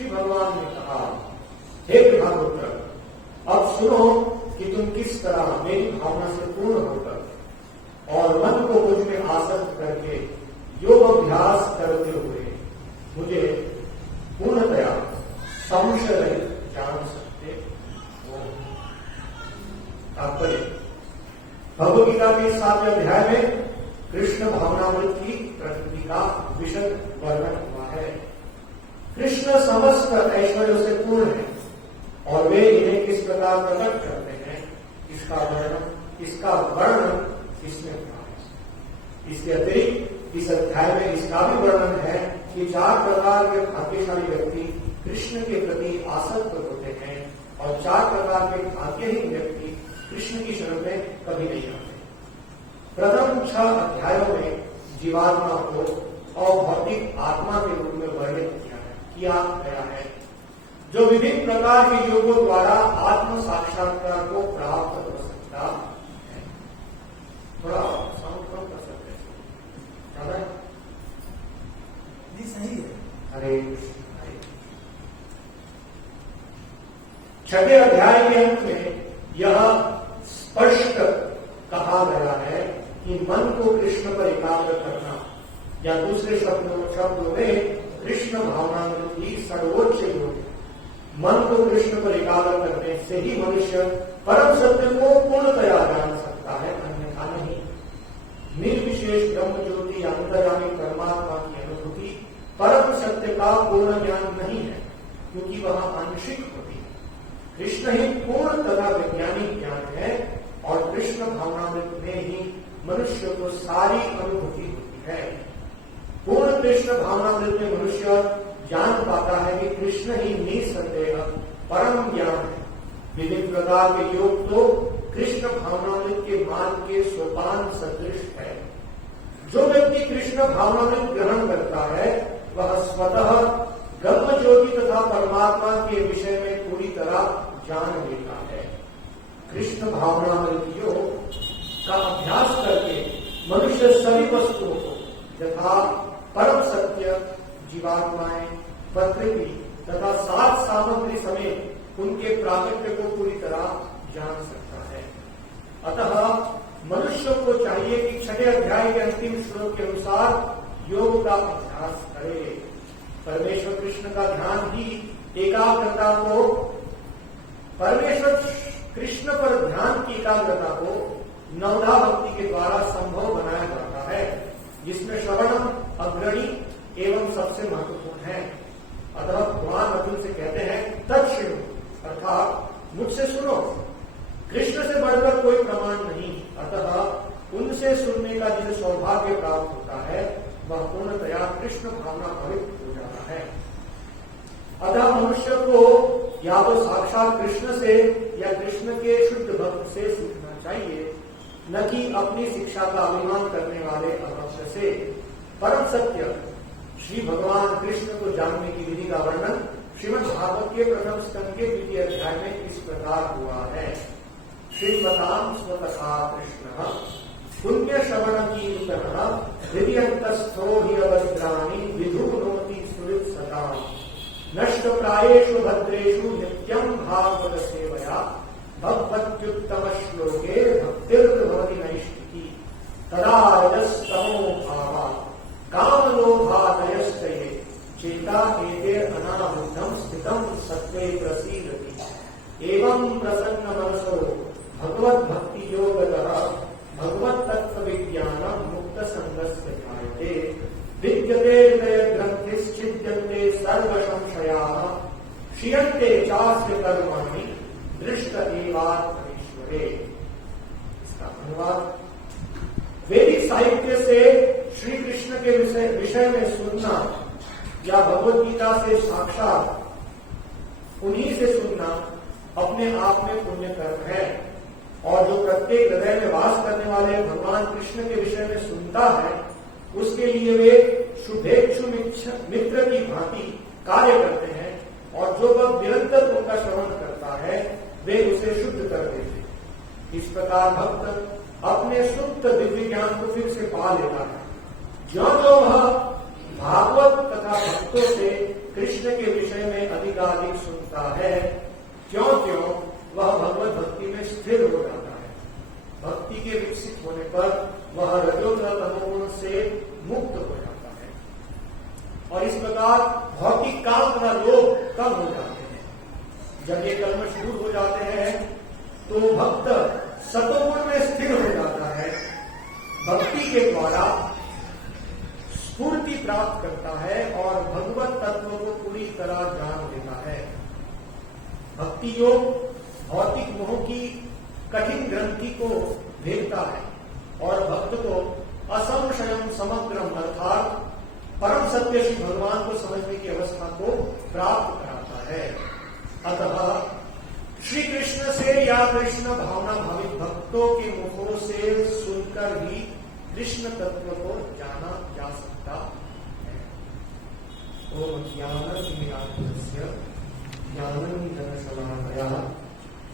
श्री भगवान ने कहा, हे प्रधानपुत्र, अब सुनो कि तुम किस तरह मेरी भावना से पूर्ण होकर और मन को मुझ में आसक्त करके योग अभ्यास करते हुए मुझे पूर्णतया संशय रहित जान सकते हो। तात्पर्य, भगवद्गीता के 7वें अध्याय में कृष्ण भावनामृत की प्रकृति का विशद वर्णन हुआ है। कृष्ण समस्त ऐश्वर्यों से पूर्ण है और वे इन्हें किस प्रकार प्रकट करते हैं, इसका वर्णन इसमें हुआ है। इसके अतिरिक्त इस अध्याय में इसका भी वर्णन है कि 4 प्रकार के भाग्यशाली व्यक्ति कृष्ण के प्रति आसक्त होते हैं और 4 प्रकार के भाग्यहीन व्यक्ति कृष्ण की शरण में कभी नहीं आते। प्रथम 6 अध्यायों में जीवात्मा को अभौतिक आत्मा के रूप में वर्णित किया गया है, जो विभिन्न प्रकार के योगों द्वारा आत्म साक्षात्कार को प्राप्त हो सकता है। थोड़ा साउंड कम कर सकते हैं? जी सही है। हरे कृष्ण। 6वें अध्याय के अंत में यह स्पष्ट कहा गया है कि मन को कृष्ण पर एकाग्र करना, या दूसरे शब्दों में कृष्ण भावनामृत की सर्वोच्च योग है। मन को कृष्ण पर एकाग्र करने से ही मनुष्य परम सत्य को पूर्णतया जान सकता है, अन्यथा नहीं। निर्विशेष ब्रह्म ज्योति अंतर्यामी परमात्मा की अनुभूति परम सत्य का पूर्ण ज्ञान नहीं है, क्योंकि वह आंशिक होती है। कृष्ण ही पूर्ण तथा वैज्ञानिक ज्ञान है और कृष्ण भावनामृत में ही मनुष्य को सारी अनुभूति होती है। पूर्ण कृष्ण भावनामृत में मनुष्य जान पाता है कि कृष्ण ही निसंदेह परम ज्ञान है। विभिन्न प्रकार के योग तो कृष्ण भावनामृत के मार्ग के सोपान सदृश है। जो व्यक्ति कृष्ण भावनामृत ग्रहण करता है वह स्वतः ब्रह्म ज्योति तथा परमात्मा के विषय में पूरी तरह जान लेता है। कृष्ण भावनामृत योग का अभ्यास करके मनुष्य सभी वस्तुओं को यथा परम सत्य, जीवात्माएं, प्रकृति तथा 7 सामग्री समेत उनके प्राकट्य को पूरी तरह जान सकता है। अतः मनुष्य को चाहिए कि 6वें अध्याय के अंतिम श्लोक के अनुसार योग का अभ्यास करे। परमेश्वर कृष्ण का ध्यान ही एकाग्रता को, परमेश्वर कृष्ण पर ध्यान की एकाग्रता को नवधा भक्ति के द्वारा संभव बनाया जाता है, जिसमें श्रवणम अग्रणी एवं सबसे महत्वपूर्ण है। अतः भगवान अर्जुन से कहते हैं तत्शृणु, अर्थात मुझसे सुनो। कृष्ण से बढ़कर कोई प्रमाण नहीं, अतः उनसे सुनने का जिसे सौभाग्य प्राप्त होता है वह पूर्णतया कृष्ण भावना पवित्र हो जाता है। अतः मनुष्य को या तो साक्षात कृष्ण से या कृष्ण के शुद्ध भक्त से सीखना चाहिए, न कि अपनी शिक्षा का अभिमान करने वाले अवश्य से। परम सत्य श्री भगवान कृष्ण को जानने की विधि का वर्णन श्रीमद् भागवत के प्रथम स्कंद के 2वें अध्याय में इस प्रकार हुआ है। श्रीमतां स्वतः कृष्ण पुण्य श्रवण कीर्तन हृदयंतस्थो हि अवज्राणि विधुनोति सुहृत् सदा नष्ट प्रायेषु भद्रेषु नित्यं भागवत सेवया भगवत्युत्तम श्लोके भक्तिर्भवति नैष्ठिकी तदा रजस्तमो भावा कामलोभादयस्तये चेता एते अनावृद्धं स्थितं सत्त्वे प्रसीदति एवं प्रसन्न मनसो भगवत भक्ति योगतः भगवत तत्व विज्ञानम मुक्त संगस्य जायते विद्यते हृदय ग्रंथिश्चिद्यन्ते सर्व संशयाः क्षीयन्ते चास्य कर्माणि दृष्ट एवात्मनीश्वरे। इसका अनुवाद, वैदिक साहित्य से श्री कृष्ण के विषय में सुनना या भगवत गीता से साक्षात उन्हीं से सुनना अपने आप में पुण्य कर्म है, और जो प्रत्येक हृदय में वास करने वाले भगवान कृष्ण के विषय में सुनता है उसके लिए वे शुभेच्छु मित्र की भांति कार्य करते हैं, और जो वह निरंतर उनका श्रवण करता है वे उसे शुद्ध कर देते हैं। इस प्रकार भक्त अपने सुप्त दिव्य ज्ञान को फिर से पा लेता है। जो वह भागवत तथा भक्तों से कृष्ण के विषय में अधिकाधिक सुनता है, क्यों क्यों वह भगवत भक्ति में स्थिर हो जाता है। भक्ति के विकसित होने पर वह रजोगुण तमोगुण से मुक्त हो जाता है और इस प्रकार भौतिक काम तथा लोभ कम हो जाते हैं। जब ये कलमश दूर हो जाते हैं तो भक्त सतोगुण में स्थिर हो जाता है। भक्ति के द्वारा स्फूर्ति प्राप्त करता है और भगवत तत्व को पूरी तरह जान लेता है। भक्ति योग भौतिक मोह की कठिन ग्रंथि को भेदता है और भक्त को असंशयम समग्रम अर्थात परम सत्य श्री भगवान को समझने की अवस्था को प्राप्त कराता है। अतः श्री कृष्ण से या कृष्ण भावना भावित भक्तों के मुखों से सुनकर ही कृष्ण तत्व को जाना जा सकता है। ओम ज्ञानतिमिरान्धस्य ज्ञानाञ्जनशलाकया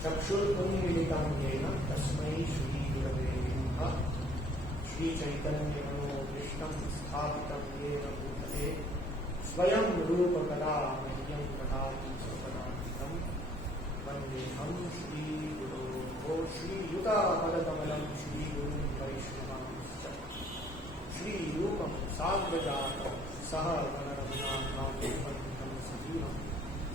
चक्षुरुन्मीलितं येन तस्मै श्रीगुरवे नमः। श्रीचैतन्यमनोभीष्टं स्थापितं येन भूतले स्वयं रूपकदा मह्यं ददाति स्वपदान्तं। वन्देऽहं श्रीगुरोः श्रीयुतापदकमलं श्रीगुरुं वैष्णवांश्च श्रीरूपं साग्रजातं सह गणरघुनाथान्वितं सजीवम्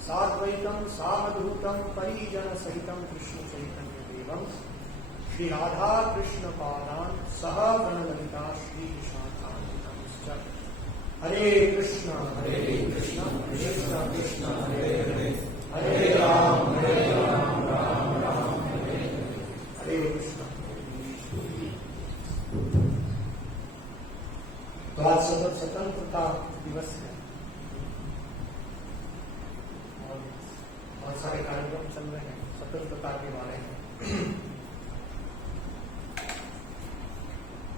साद्वैतं सावधूतं परिजन सहितं कृष्ण चैतन्य देवं श्री राधा कृष्ण पादान सह गणललिता श्री शाखान्वितंश्च। हरे कृष्ण कृष्ण कृष्ण हरे हरे हरे राम राम राम हरे कृष्ण। तो आज स्वतंत्रता दिवस है। बहुत सारे कार्यक्रम चल रहे हैं स्वतंत्रता के बारे में,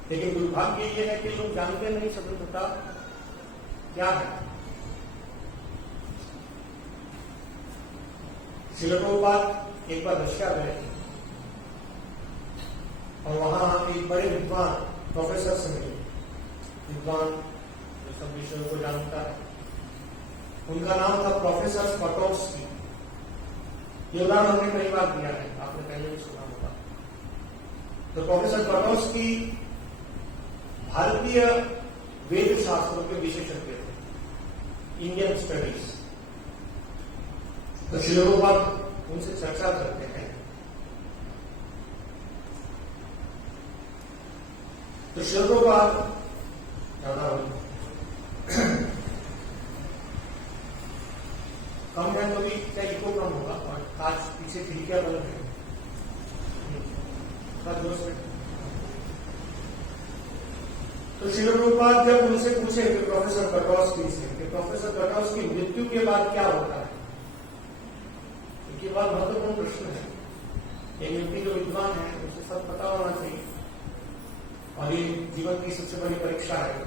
लेकिन दुर्भाग्य ये है कि लोग जानते नहीं स्वतंत्रता क्या है। श्रील प्रभुपाद एक बार रशिया गए और वहां एक बड़े विद्वान प्रोफेसर से मिले। विद्वान जो सब विषयों को जानता है, उनका नाम था प्रोफेसर स्पटोव्स्की। ये उदाहरण हमने कई बार दिया है, आपने पहले भी सुना होगा। तो प्रोफेसर स्पटोव्स्की भारतीय वेद शास्त्रों के विशेषज्ञ थे, इंडियन स्टडीज। तो श्रील प्रभुपाद उनसे चर्चा करते हैं। तो श्रील प्रभुपाद ज्यादा कम है तो भी क्या इको कम होगा और आज पीछे खिड़कियां बंद है। तो श्रील प्रभुपाद जब उनसे पूछे कि प्रोफेसर कटोस्की से कि प्रोफेसर कटोस्की मृत्यु के बाद क्या होता है, इनके बाद महत्वपूर्ण प्रश्न है। ये व्यक्ति जो विद्वान है उसे सब पता होना चाहिए और ये जीवन की सबसे बड़ी परीक्षा है।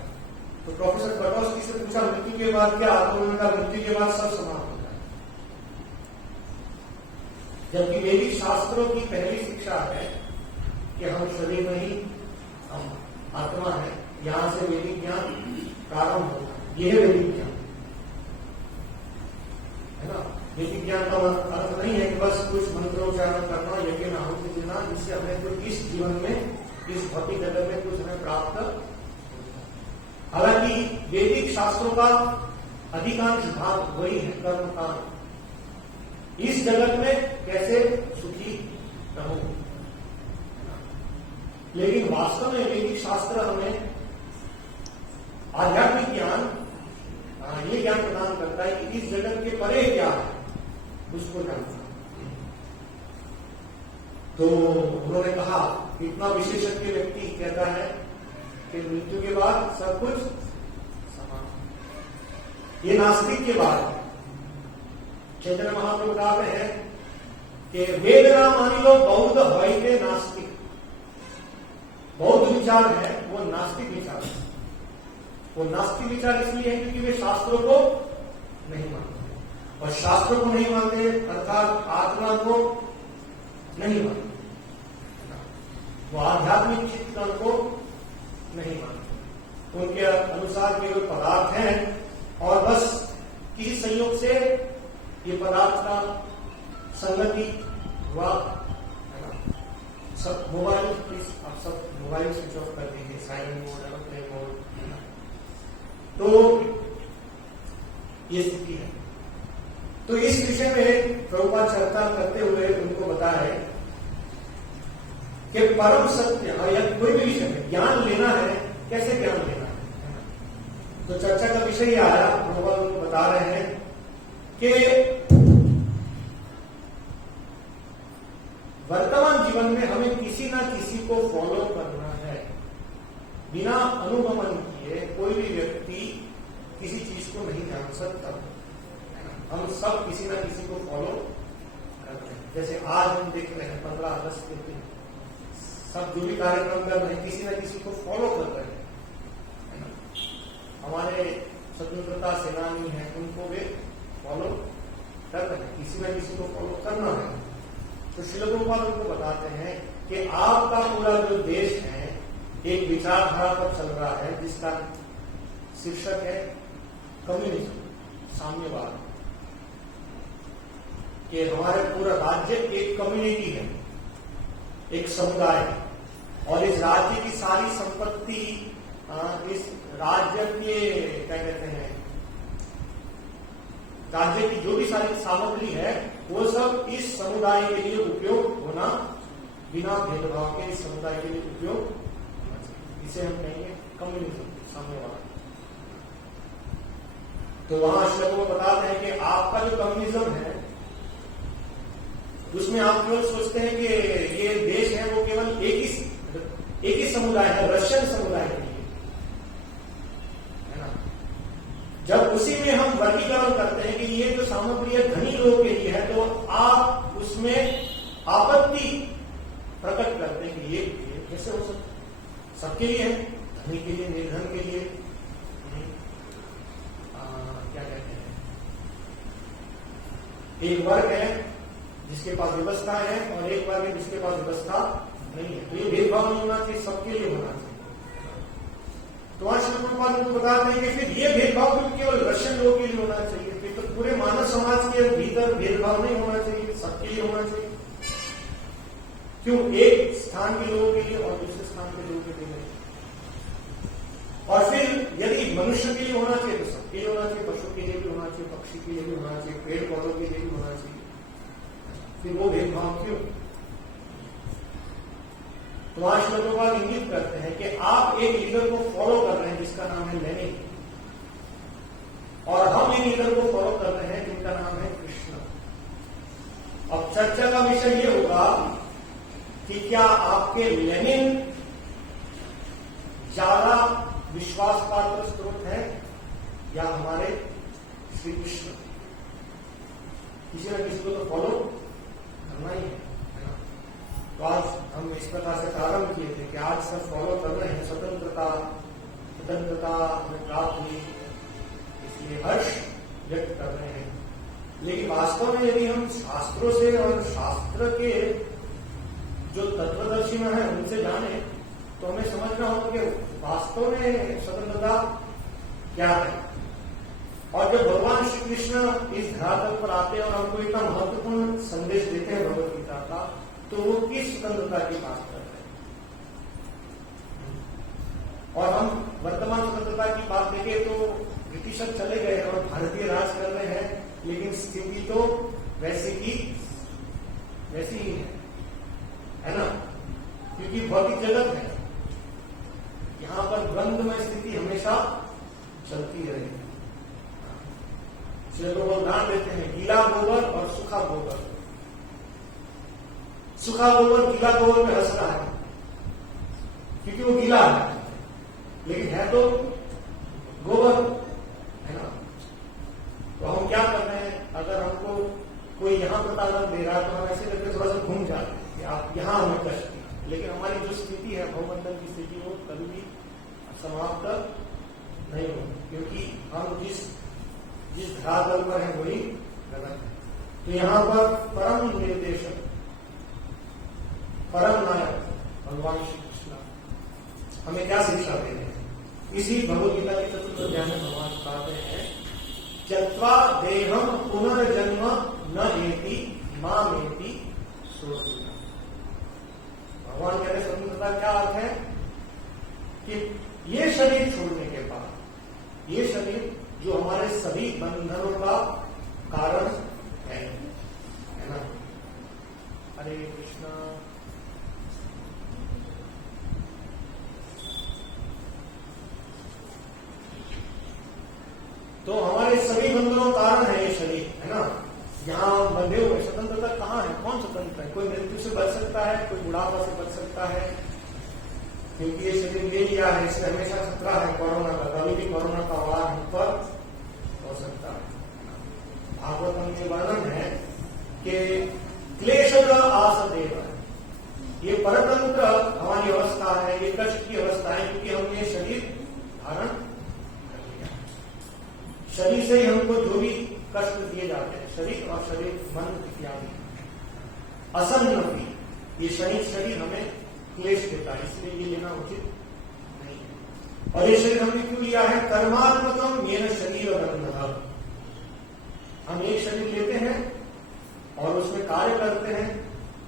तो प्रोफेसर कटोस्की से पूछा मृत्यु के बाद क्या, तो उन्होंने कहा मृत्यु के बाद सब समाप्त होता है। जबकि वैदिक शास्त्रों की पहली शिक्षा है कि हम शरीर में ही हम आत्मा है, यहां से वैदिक ज्ञान प्रारंभ होता है। यह है वैदिक ज्ञान, है ना। वैदिक ज्ञान का अर्थ नहीं है कि बस कुछ मंत्रोच्चारण करना, यज्ञ में आहुति देना, जिससे हमें कुछ इस जीवन में इस भौतिक जगत में कुछ हमें प्राप्त। हालांकि वैदिक शास्त्रों का अधिकांश भाग वही है, कर्म कांड। इस जगत में कैसे सुखी रहूं, लेकिन वास्तव में वैदिक शास्त्र हमें आध्यात्मिक ज्ञान, ये ज्ञान प्रदान करता है कि इस जगत के परे क्या है उसको जानना। तो उन्होंने कहा, इतना विशेषज्ञ व्यक्ति कहता है कि मृत्यु के बाद सब कुछ समान। ये नास्तिक के बाद है। चैतन्य महाप्रभु बताते हैं कि वेद ना मानी लो बौद्ध वैद्य नास्तिक। बौद्ध विचार है वो नास्तिक विचार है। वो नास्तिक विचार इसलिए है क्योंकि वे शास्त्रों को नहीं मानते, और शास्त्रों को नहीं मानते अर्थात आत्मा को नहीं मानते, वो आध्यात्मिक चिंतन को नहीं मानते। उनके अनुसार केवल पदार्थ हैं और बस किसी संयोग से ये पदार्थ का संगति हुआ, है ना। सब मोबाइल, प्लीज आप सब मोबाइल स्विच ऑफ कर दीजिए, साइलेंट मोड, एरोप्लेन मोड, है ना। तो ये स्थिति है। तो इस विषय में प्रभुपाद चर्चा करते हुए उनको बताया कि परम सत्य या कोई भी विषय में ज्ञान लेना है, कैसे ज्ञान लेना है। तो चर्चा का विषय यह आया, प्रभुपाद उनको बता रहे हैं कि वर्तमान जीवन में हमें किसी ना किसी को फॉलो करना है। बिना अनुगमन किए कोई भी व्यक्ति किसी चीज को नहीं जान सकता। हम सब किसी ना किसी को फॉलो करते हैं। जैसे आज हम देख रहे हैं 15 अगस्त के दिन सब जो भी कार्यक्रम कर रहे हैं किसी ना किसी को फॉलो कर रहे हैं, है ना। हमारे स्वतंत्रता सेनानी हैं, उनको भी फॉलो कर रहे हैं, किसी ना किसी को फॉलो करना है। तो श्रील प्रभुपाद उनको बताते हैं कि आपका पूरा जो देश है एक विचारधारा पर चल रहा है जिसका शीर्षक है कम्युनिज्म, साम्यवाद। कि हमारे पूरा राज्य एक कम्युनिटी है, एक समुदाय है, और इस राज्य की सारी संपत्ति, इस राज्य के क्या कहते हैं, राज्य की जो भी सारी सामग्री है वो सब इस समुदाय के लिए उपयोग होना, बिना भेदभाव के इस समुदाय के लिए उपयोग होना चाहिए। इसे हम कहेंगे कम्युनिज्म, साम्यवाद। तो वहां श्लोक को बताते हैं कि आपका जो कम्युनिज्म है उसमें आप केवल सोचते हैं कि ये देश है वो केवल एक ही समुदाय है, रशियन समुदाय के लिए, है ना। जब उसी में हम वर्गीकरण करते हैं कि ये जो सामग्री है धनी लोगों के लिए है, तो आप उसमें आपत्ति प्रकट करते हैं कि ये कैसे हो सकता, सबके लिए है, धनी के लिए, निर्धन के लिए, क्या कहते हैं, एक वर्ग है जिसके पास व्यवस्था है और एक वर्ग है जिसके पास व्यवस्था नहीं है। तो ये भेदभाव नहीं होना चाहिए, सबके लिए होना चाहिए। तो आज श्री प्रभुपाद उनको बताते हैं कि फिर ये भेदभाव क्यों केवल रशियन लोगों के लिए होना चाहिए, फिर तो पूरे मानव समाज के भीतर भेदभाव नहीं होना चाहिए, सबके लिए होना चाहिए। क्यों एक स्थान के लोगों के लिए और दूसरे स्थान के लोगों के लिए नहीं। और फिर यदि मनुष्य के लिए होना चाहिए तो सबके लिए होना चाहिए, पशु के लिए भी होना चाहिए, पक्षी के लिए भी होना चाहिए, पेड़ पौधों के लिए भी होना चाहिए। फिर वो भेदभाव क्यों? तो आज प्रभुपाद इंगित करते हैं कि आप एक लीडर को फॉलो कर रहे हैं जिसका नाम है लेनिन, और हम एक लीडर को फॉलो कर रहे हैं जिनका नाम है कृष्ण। अब चर्चा का विषय ये होगा कि क्या आपके लेनिन ज्यादा विश्वास पात्र स्रोत है या हमारे श्री कृष्ण? किसी न किसी को तो फॉलो करना ही है ना। तो आज हम इस प्रकार से प्रारंभ किए थे कि आज सब फॉलो कर रहे हैं, स्वतंत्रता हमें प्राप्त हुई, इसलिए हर्ष व्यक्त कर रहे हैं। लेकिन वास्तव में यदि हम शास्त्रों से और शास्त्र के जो तत्वदर्शी में है उनसे जाने तो हमें समझना होगा कि वास्तव में स्वतंत्रता क्या है। और जब भगवान श्री कृष्ण इस धरातल पर आते हैं और हमको इतना महत्वपूर्ण संदेश देते हैं भगवत गीता का, तो वो किस स्वतंत्रता की बात करते हैं। और हम वर्तमान स्वतंत्रता की बात देखें तो ब्रिटिशर चले गए और भारतीय राज कर रहे हैं, लेकिन स्थिति तो वैसी ही है ना, क्योंकि भौतिक जगत है, यहां पर द्वंद्वमय स्थिति हमेशा चलती रहेगी। लोग उदाहरण देते हैं गीला गोबर और सूखा गोबर। सूखा गोबर गीला गोबर में हंस रहा है क्योंकि वो गीला है, लेकिन है तो गोबर, है ना। तो हम क्या कर रहे हैं, अगर हमको कोई यहां प्रताड़ना दे रहा है तो हम ऐसे करके थोड़ा सा घूम जाते हैं कि आप यहां हमें कष्ट दिया, लेकिन हमारी जो स्थिति है भौमंडल की स्थिति वो कभी भी समाप्त नहीं होगी, क्योंकि हम जिस धरातल पर है वही गलत है। तो यहां पर परम निर्देशक, परम नायक भगवान श्री कृष्ण हमें क्या शिक्षा दे रहे हैं। इसी भगवद गीता के चतुर्थ अध्याय में भगवान बताते हैं त्यक्त्वा देहम पुनर्जन्म न एति मामेति सोचना। भगवान कह रहे स्वतंत्रता क्या अर्थ है कि ये शरीर छोड़ने के बाद, ये शरीर जो हमारे सभी बंधनों का कारण है ना। हरे कृष्णा। तो हमारे सभी बंधनों का कारण है ये शरीर, है ना। यहाँ बंधे हुए, स्वतंत्रता कहाँ है? कौन स्वतंत्र है? कोई मृत्यु से बच सकता है, कोई बुढ़ापा से बच सकता है, क्योंकि ये शरीर ले लिया है, इसमें हमेशा खतरा है कोरोना का। कभी भी कोरोना का वार हम पर हो सकता है। भागवतम में वर्णन है कि क्लेशद आसदेव, ये परतंत्र हमारी अवस्था है, ये कष्ट की अवस्था है, क्योंकि हमने शरीर धारण कर लिया। शरीर से ही हमको जो भी कष्ट दिए जाते हैं, शरीर और शरीर मन इत्यादि, असन्न भी, ये शरीर हमें क्लेश देता है, इसलिए ये लेना उचित नहीं है। और ये शरीर हमने क्यों लिया है? कर्मात्मकम येन शरीर बंधः। हम एक शरीर लेते हैं और उसमें कार्य करते हैं,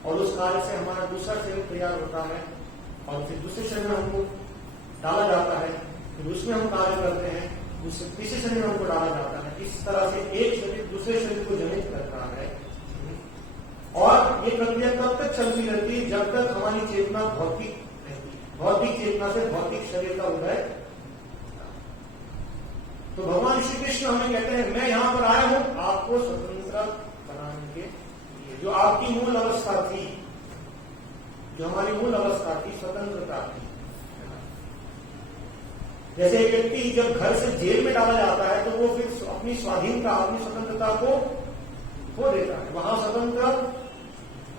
और उस कार्य से हमारा दूसरा शरीर तैयार होता है, और फिर दूसरे शरीर में हमको डाला जाता है, फिर उसमें हम कार्य करते हैं, दूसरे तीसरे शरीर में हमको डाला जाता है। इस तरह से एक शरीर दूसरे शरीर को जनित करता है, और ये प्रक्रिया तब तक चलती रहती है जब तक हमारी चेतना भौतिक रहती है। भौतिक चेतना से भौतिक शरीर का उदय। तो भगवान श्री कृष्ण हमें कहते हैं, मैं यहां पर आया हूं आपको स्वतंत्र बनाने के लिए। जो आपकी मूल अवस्था थी, जो हमारी मूल अवस्था थी, स्वतंत्रता थी। जैसे एक व्यक्ति जब घर से जेल में डाला जाता है तो वो फिर अपनी स्वाधीनता, अपनी स्वतंत्रता को खो देता है, वहां स्वतंत्र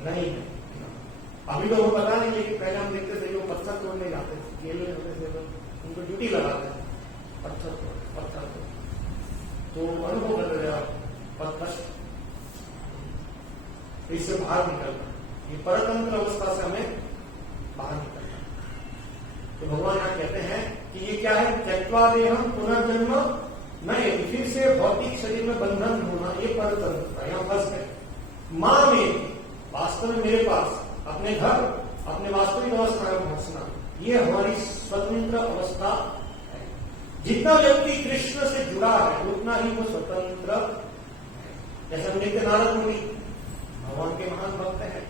नहीं है। अभी तो वो पता नहीं, लेकिन पहले हम देखते थे जो पत्थर तोड़ने जाते थे, जेल में होते थे, तो उनको ड्यूटी लगाते थे, पत्थर तोड़। तो अनुभव कर रहे आप पत्थर, इससे बाहर निकलना, ये परतंत्र अवस्था से हमें बाहर निकलना। तो भगवान यहाँ कहते हैं कि ये क्या है? त्यक्त्वा देहम पुनर्जन्म नहीं, फिर से भौतिक शरीर में बंधन होना, ये परतंत्रता। यहाँ फंस गए। मां में, वास्तव में मेरे पास, अपने घर, अपने वास्तविक अवस्था में पहुंचना, ये हमारी स्वतंत्र अवस्था है। जितना व्यक्ति कृष्ण से जुड़ा है उतना ही वो स्वतंत्र है। जैसे हम देखते नारद मुनि भगवान के महान भक्त हैं,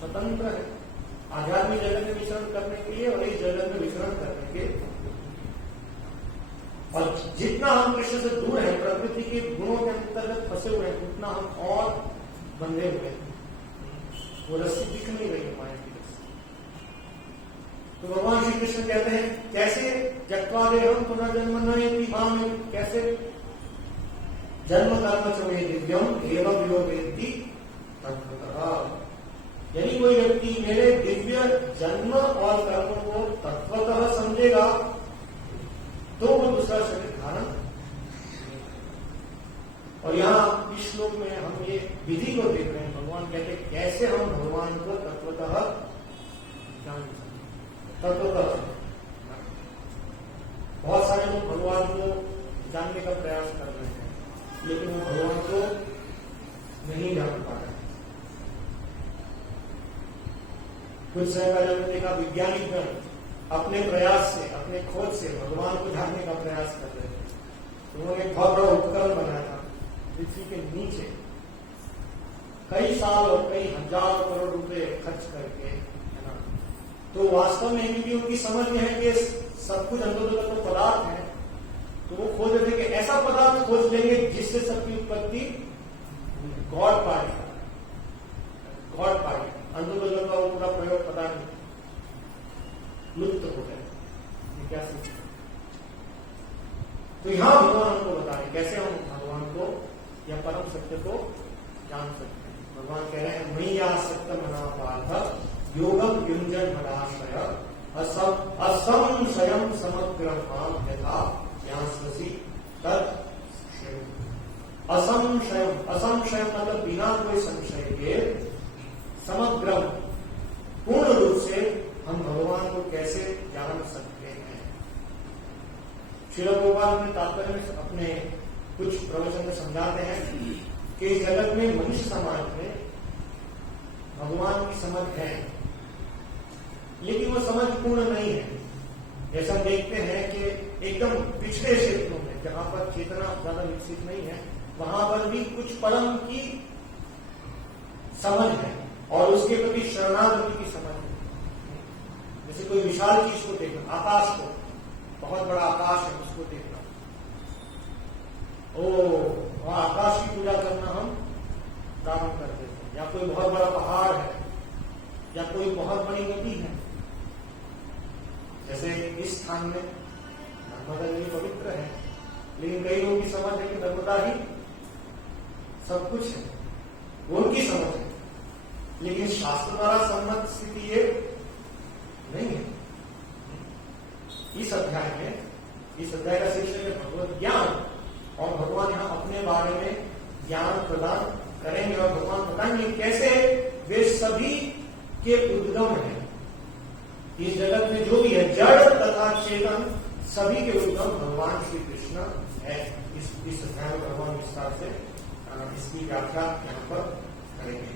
स्वतंत्र है, आध्यात्मिक जगत में विचरण करने के लिए और इस जगत में विचरण करने के। और जितना हम कृष्ण से दूर हैं, प्रकृति के गुणों के अंतर्गत फंसे हुए हैं, उतना हम और बंधे हुए हैं। वो रस्सी दिख नहीं रही है, माया की रस्सी। तो भगवान श्री कृष्ण कहते हैं, कैसे? त्यक्त्वा देहम पुनर्जन्म न एति माम, कैसे? जन्म कर्म च मे दिव्यम एवं यो वेत्ति तत्वतः। यानी कोई व्यक्ति मेरे दिव्य जन्म और कर्म को तत्वतः समझेगा तो वो दूसरा शरीर धारण। और यहाँ इस श्लोक में हम ये विधि को देख रहे हैं। भगवान कहते हैं कैसे हम भगवान को तत्वतः जान सकते। तत्वतः बहुत सारे लोग भगवान को जानने का प्रयास कर रहे हैं, लेकिन वो भगवान को नहीं जान पा रहे। कुछ समय पहले हमने देखा वैज्ञानिक गण अपने प्रयास से, अपने खोज से भगवान को जानने का प्रयास कर रहे थे। उन्होंने एक बहुत बड़ा उपकरण बनाया था पृथ्वी के नीचे, कई साल और कई हजार करोड़ रुपए खर्च करके, है ना। तो वास्तव में क्योंकि उनकी समझ में है कि सब कुछ अंदर तो पदार्थ है, तो वो खोज रहे थे कि ऐसा पदार्थ खोज लेंगे जिससे सबकी उत्पत्ति गॉड पार्टी, गॉड पार्टी। अंदर का पूरा प्रयोग पता नहीं, लुप्त हो गए। क्या सीखा? तो यहां भगवान हमको बता रहे कैसे हम भगवान को या परम सत्य को जान सकते हैं। भगवान कह रहे हैं, मय्या सत्य मना पार्थ योगम युंजन मदाश्रय असंशयम समग्रम यथा ज्ञास्यसि तत्क्षयम्। असंशयम, असंशय मतलब बिना कोई संशय के, समग्रम पूर्ण रूप से हम भगवान को कैसे जान सकते हैं। श्रील गोपाल ने तात्पर्य में अपने कुछ प्रवचन में समझाते हैं कि इस जगत में मनुष्य समाज में भगवान की समझ है, लेकिन वो समझ पूर्ण नहीं है। जैसे हम देखते हैं कि एकदम पिछड़े क्षेत्रों में जहां पर चेतना ज्यादा विकसित नहीं है, वहां पर भी कुछ परम की समझ है और उसके प्रति शरणागति की समझ है। जैसे कोई विशाल चीज को देखना, आकाश को, बहुत बड़ा आकाश है उसको देखना, वहां आकाश की पूजा करना हम प्रारंभ कर देते हैं। या कोई बहुत बड़ा पहाड़ है या कोई बहुत बड़ी नदी है, जैसे इस स्थान में नर्मदा नदी पवित्र है, लेकिन कई लोगों की समझ है कि नर्मदा ही सब कुछ है, वो उनकी समझ है, लेकिन शास्त्र द्वारा सम्मत स्थिति ये नहीं है। इस अध्याय का शीर्षक है भगवत ज्ञान, और भगवान यहाँ अपने बारे में ज्ञान प्रदान करेंगे और भगवान बताएंगे कैसे वे सभी के उद्गम है। इस जगत में जो भी है जड़ तथा चेतन, सभी के उद्गम भगवान श्री कृष्ण है। इस अध्याय में भगवान विस्तार से इसकी व्याख्या यहाँ पर करेंगे।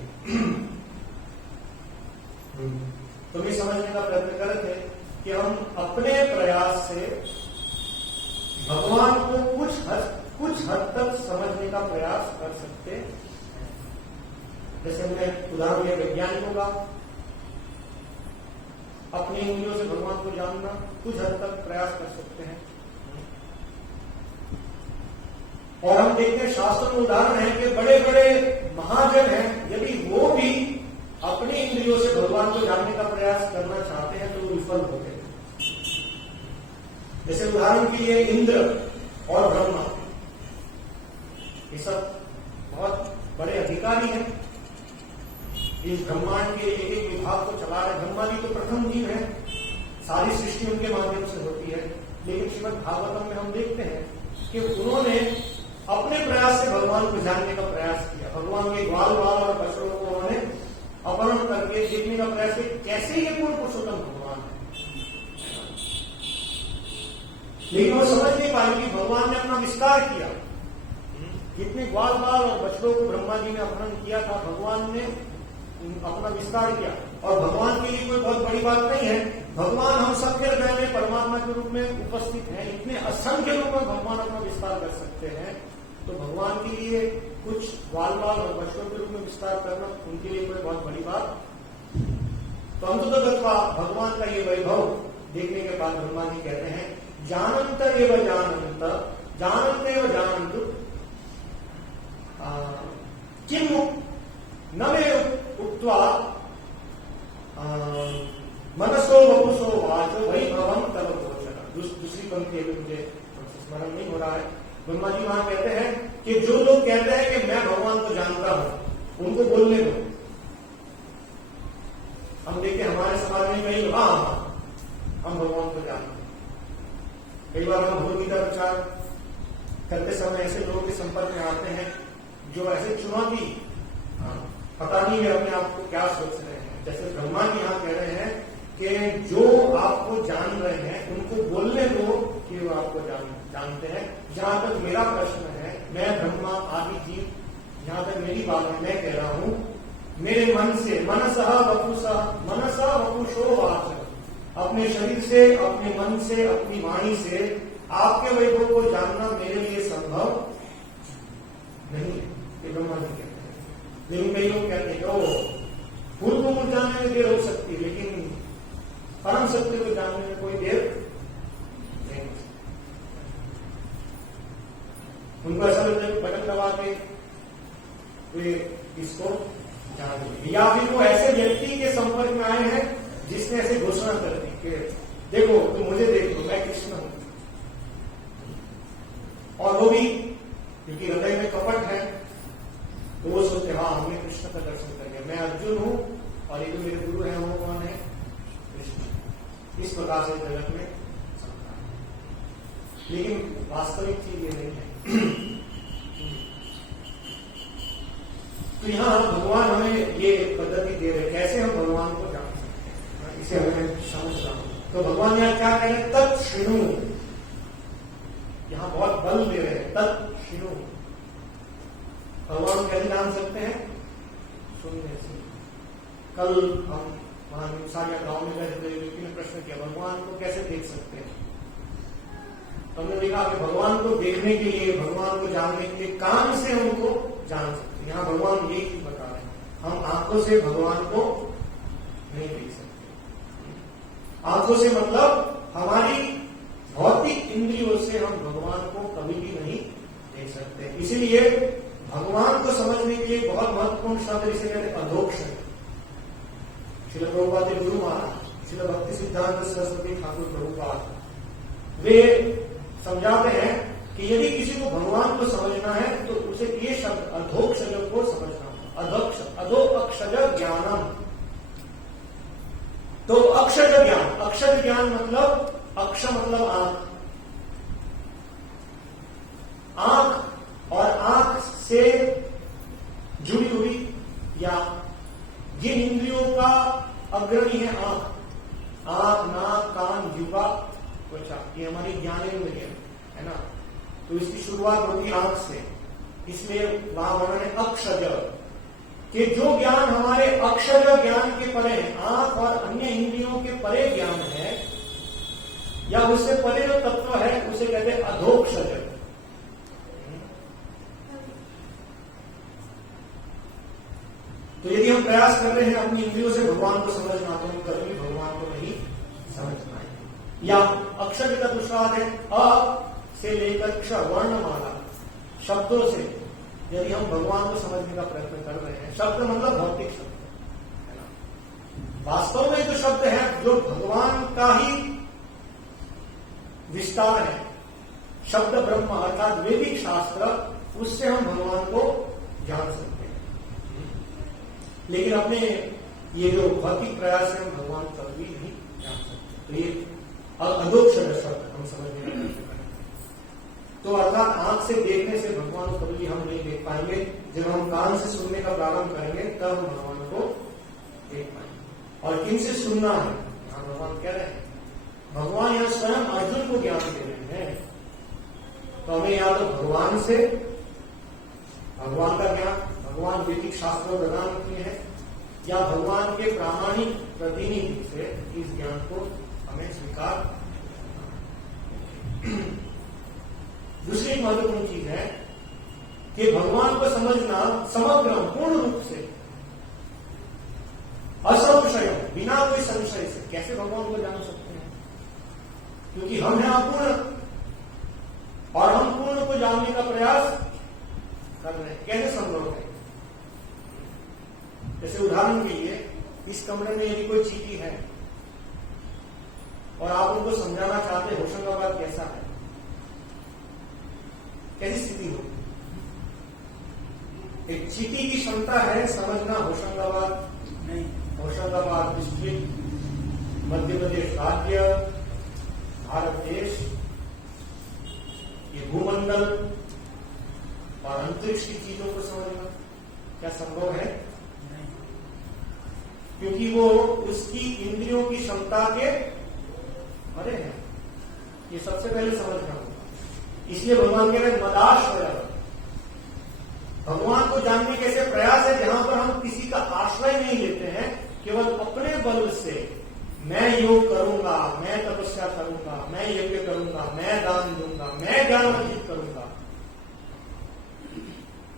तो ये समझने का प्रयत्न कर रहे थे कि हम अपने प्रयास से भगवान को कुछ हद तक समझने का प्रयास कर सकते हैं। जैसे हमने उदाहरण दिया वैज्ञानिकों का, अपनी इंद्रियों से भगवान को जानना कुछ हद तक प्रयास कर सकते हैं। और हम देखते हैं शास्त्र में उदाहरण है कि बड़े बड़े महाजन हैं, यदि वो भी अपनी इंद्रियों से भगवान को जानने का प्रयास करना चाहते हैं तो वो विफल होते हैं। जैसे उदाहरण के लिए इंद्र और ब्रह्मा, ये सब बहुत बड़े अधिकारी हैं, इस ब्रह्मांड के एक एक विभाग को चला रहे। ब्रह्मा जी तो प्रथम जीव है, सारी सृष्टि उनके माध्यम से होती है, लेकिन श्रीमद् भागवतम में हम देखते हैं कि उन्होंने अपने प्रयास से भगवान को जानने का प्रयास किया। भगवान के ग्वाल बाल और बछड़ों को उन्होंने अपहरण करके देखने का प्रयास किया कैसे ये पूर्ण पुरुषोत्तम भगवान है, लेकिन वो समझ नहीं पाए कि भगवान ने अपना विस्तार किया। कितने ग्वाल बाल और बछड़ों को ब्रह्मा जी ने अपहरण किया था, भगवान ने अपना विस्तार किया। और भगवान के लिए कोई बहुत बड़ी बात नहीं है, भगवान हम सबके हृदय में परमात्मा के रूप में उपस्थित हैं, इतने असंख्य रूप में भगवान अपना विस्तार कर सकते हैं। तो भगवान के लिए कुछ ग्वाल बाल और बछड़ों के रूप में विस्तार करना उनके लिए कोई बहुत बड़ी बात। तो अंततः भगवान का ये वैभव देखने के बाद ब्रह्मा जी कहते हैं जानंत एव जानंत जानंत एव जानंतु किम न मे उक्त्वा मनसो वपुसो वाचो वैभवम तव घोषणा। दूसरी पंक्ति अभी मुझे स्मरण नहीं हो रहा है। ब्रह्मा जी वहां कहते हैं कि जो लोग कहते हैं कि मैं भगवान को जानता हूं, उनको बोलने दो। हम देखते हमारे समाज में कई लोग हम भगवान को जानते हैं। कई बार हम भगवद गीता प्रचार करते समय ऐसे लोगों के संपर्क में आते हैं जो ऐसे चुनौती, पता नहीं वे अपने आप को क्या सोच रहे हैं। जैसे ब्रह्मा जी यहाँ कह रहे हैं कि जो आपको जान रहे हैं उनको बोलने दो कि वो आपको जानते हैं। जहां तक मेरा प्रश्न है, मैं ब्रह्मा आदि जीव, जहां तक मेरी बात है, मैं कह रहा हूं मेरे मन से मनसा वपुषो वाच, अपने शरीर से, अपने मन से, अपनी वाणी से आपके वैभव को जानना मेरे लिए संभव नहीं है, ये ब्रह्मा जी कहते हैं। लेकिन कई लोग कहते हैं कि फूल को जानने में देर हो सकती है, लेकिन परम सत्य को जानने में कोई देर नहीं हो सकती। उनको ऐसा लगता है बटन दबा के वे इसको जान लेंगे, या फिर वो ऐसे व्यक्ति के संपर्क में आए हैं जिसने ऐसे घोषणा कर दी कि देखो तुम मुझे देख लो, मैं कृष्ण हूं। और वो भी क्योंकि हृदय में कपट है तो वो सोचते हमने कृष्ण का दर्शन कर लिया, मैं अर्जुन हूं और ये जो मेरे गुरु हैं वो कौन है, कृष्ण। इस प्रकार से जगत में समझा है, लेकिन वास्तविक चीज ये नहीं है। तो यहां भगवान हमें ये पद्धति दे रहे कैसे हम भगवान को जान सकते हैं, इसे हमें समझना हो। तो भगवान यहां क्या कह रहे हैं, तत् शृणु, यहां बहुत बल दे रहे हैं, तत् शिनो। भगवान कैसे जान सकते हैं? सुनने से। कल हम वहां निमसारिया गांव में गए थे, व्यक्ति ने प्रश्न किया भगवान को कैसे देख सकते हैं? तो हमने देखा कि भगवान को देखने के लिए, भगवान को जानने के लिए कान से उनको जान सकते हैं। यहाँ भगवान यही चीज बता रहे हैं, हम आंखों से भगवान को नहीं देख सकते। आंखों से मतलब हमारी भौतिक इंद्रियों से हम भगवान को कभी भी नहीं देख सकते। इसीलिए भगवान को समझने के लिए बहुत महत्वपूर्ण शब्द इसे कहते हैं अधोक्षण। श्रील प्रभुपाद गुरु महाराज, श्रील भक्ति सिद्धांत सरस्वती ठाकुर प्रभुपाद, वे समझाते हैं कि यदि किसी को भगवान को समझना है तो उसे ये शब्द अधोक्षज को समझना होगा। अधो अक्षज ज्ञानम। तो अक्षज ज्ञान, अक्षज ज्ञान मतलब अक्ष मतलब आंख। आंख और आंख से जुड़ी हुई या जिन इंद्रियों का अग्रणी है आंख, आंख, नाक, कान, जीवा, त्वचा, ये हमारी ज्ञानेंद्रिय है ना। तो इसकी शुरुआत होती है आंख से, इसलिए वहां वर्णन है अक्षज, कि जो ज्ञान हमारे अक्षज ज्ञान के परे है, आंख और अन्य इंद्रियों के परे ज्ञान है या उससे परे जो तत्व है उसे कहते हैं अधोक्षज। तो यदि हम प्रयास कर रहे हैं अपनी इंद्रियों से भगवान को समझना, तो हम कभी भगवान को नहीं समझ पाएंगे। या अक्षर का दूसरा है अ से लेकर क्ष वर्णमाला, शब्दों से यदि हम भगवान को समझने का प्रयत्न कर रहे हैं, शब्द मतलब भौतिक शब्द है ना, वास्तव में जो शब्द है जो भगवान का ही विस्तार है, शब्द ब्रह्म अर्थात वैदिक शास्त्र, उससे हम भगवान को जान सकते हैं। लेकिन अपने ये जो भौतिक प्रयास है हम भगवान को कभी नहीं जान सकते। तो ये अधोक्षर शब्द हम समझने का प्रयत्न करें, तो अर्थात आंख से देखने से भगवान को कभी हम नहीं देख पाएंगे। जब हम कान से सुनने का प्रारंभ करेंगे तब हम भगवान को देख पाएंगे। और किन से सुनना है, यहाँ भगवान कह रहे हैं, भगवान यहाँ स्वयं अर्जुन को ज्ञान दे रहे हैं। तो हमें या तो भगवान से भगवान का ज्ञान, भगवान वैदिक शास्त्रों प्रदान किए हैं, या भगवान के प्रामाणिक प्रतिनिधि से इस ज्ञान को हमें स्वीकार। दूसरी महत्वपूर्ण चीज है कि भगवान को समझना समग्र पूर्ण रूप से, असंशय, बिना कोई संशय से। कैसे भगवान को जान सकते हैं? क्योंकि हम हैं अपूर्ण और हम पूर्ण को जानने का प्रयास कर रहे हैं। कैसे संभव है? जैसे उदाहरण के लिए इस कमरे में यदि कोई चीटी है और आप उनको समझाना चाहते होशंगाबाद कैसा है, कैसी स्थिति होगी? एक चीटी की क्षमता है समझना होशंगाबाद नहीं, होशंगाबाद डिस्ट्रिक्ट, मध्य प्रदेश राज्य, भारत देश, ये भूमंडल और अंतरिक्ष की चीजों को समझना क्या संभव है? नहीं, क्योंकि वो उसकी इंद्रियों की क्षमता के परे है। ये सबसे पहले समझना होगा। इसलिए भगवान कह रहे हैं मदाश्रय। भगवान को जानने के ऐसे प्रयास है जहां पर हम किसी का आश्रय नहीं लेते हैं, केवल अपने बल से मैं योग करूंगा, मैं तपस्या करूंगा, मैं यज्ञ करूंगा, मैं दान दूंगा, मैं ज्ञान अर्जित करूंगा,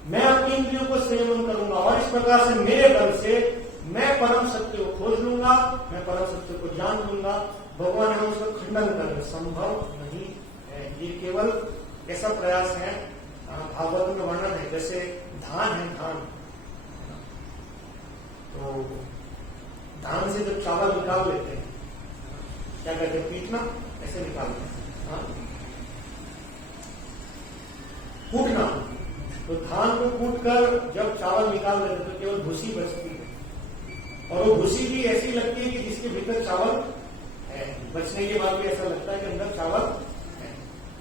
मैं अपनी इंद्रियों को संयमन करूंगा और इस प्रकार से मेरे बल से मैं परम सत्य को खोज लूंगा, मैं परम सत्य को जान लूंगा। भगवान हम उसका खंडन करें, संभव नहीं है। ये केवल ऐसा प्रयास है, भागवत में वर्णन है, जैसे धान है, धान तो धान से जब चावल निकाल लेते हैं क्या कहते हैं? पीटना, ऐसे निकालते हैं, कूटना। तो धान को कूट कर जब चावल निकाल देते तो केवल भूसी बचती है, और वो भूसी भी ऐसी लगती है कि जिसके भीतर चावल है। बचने के बाद भी ऐसा लगता है कि अंदर चावल है।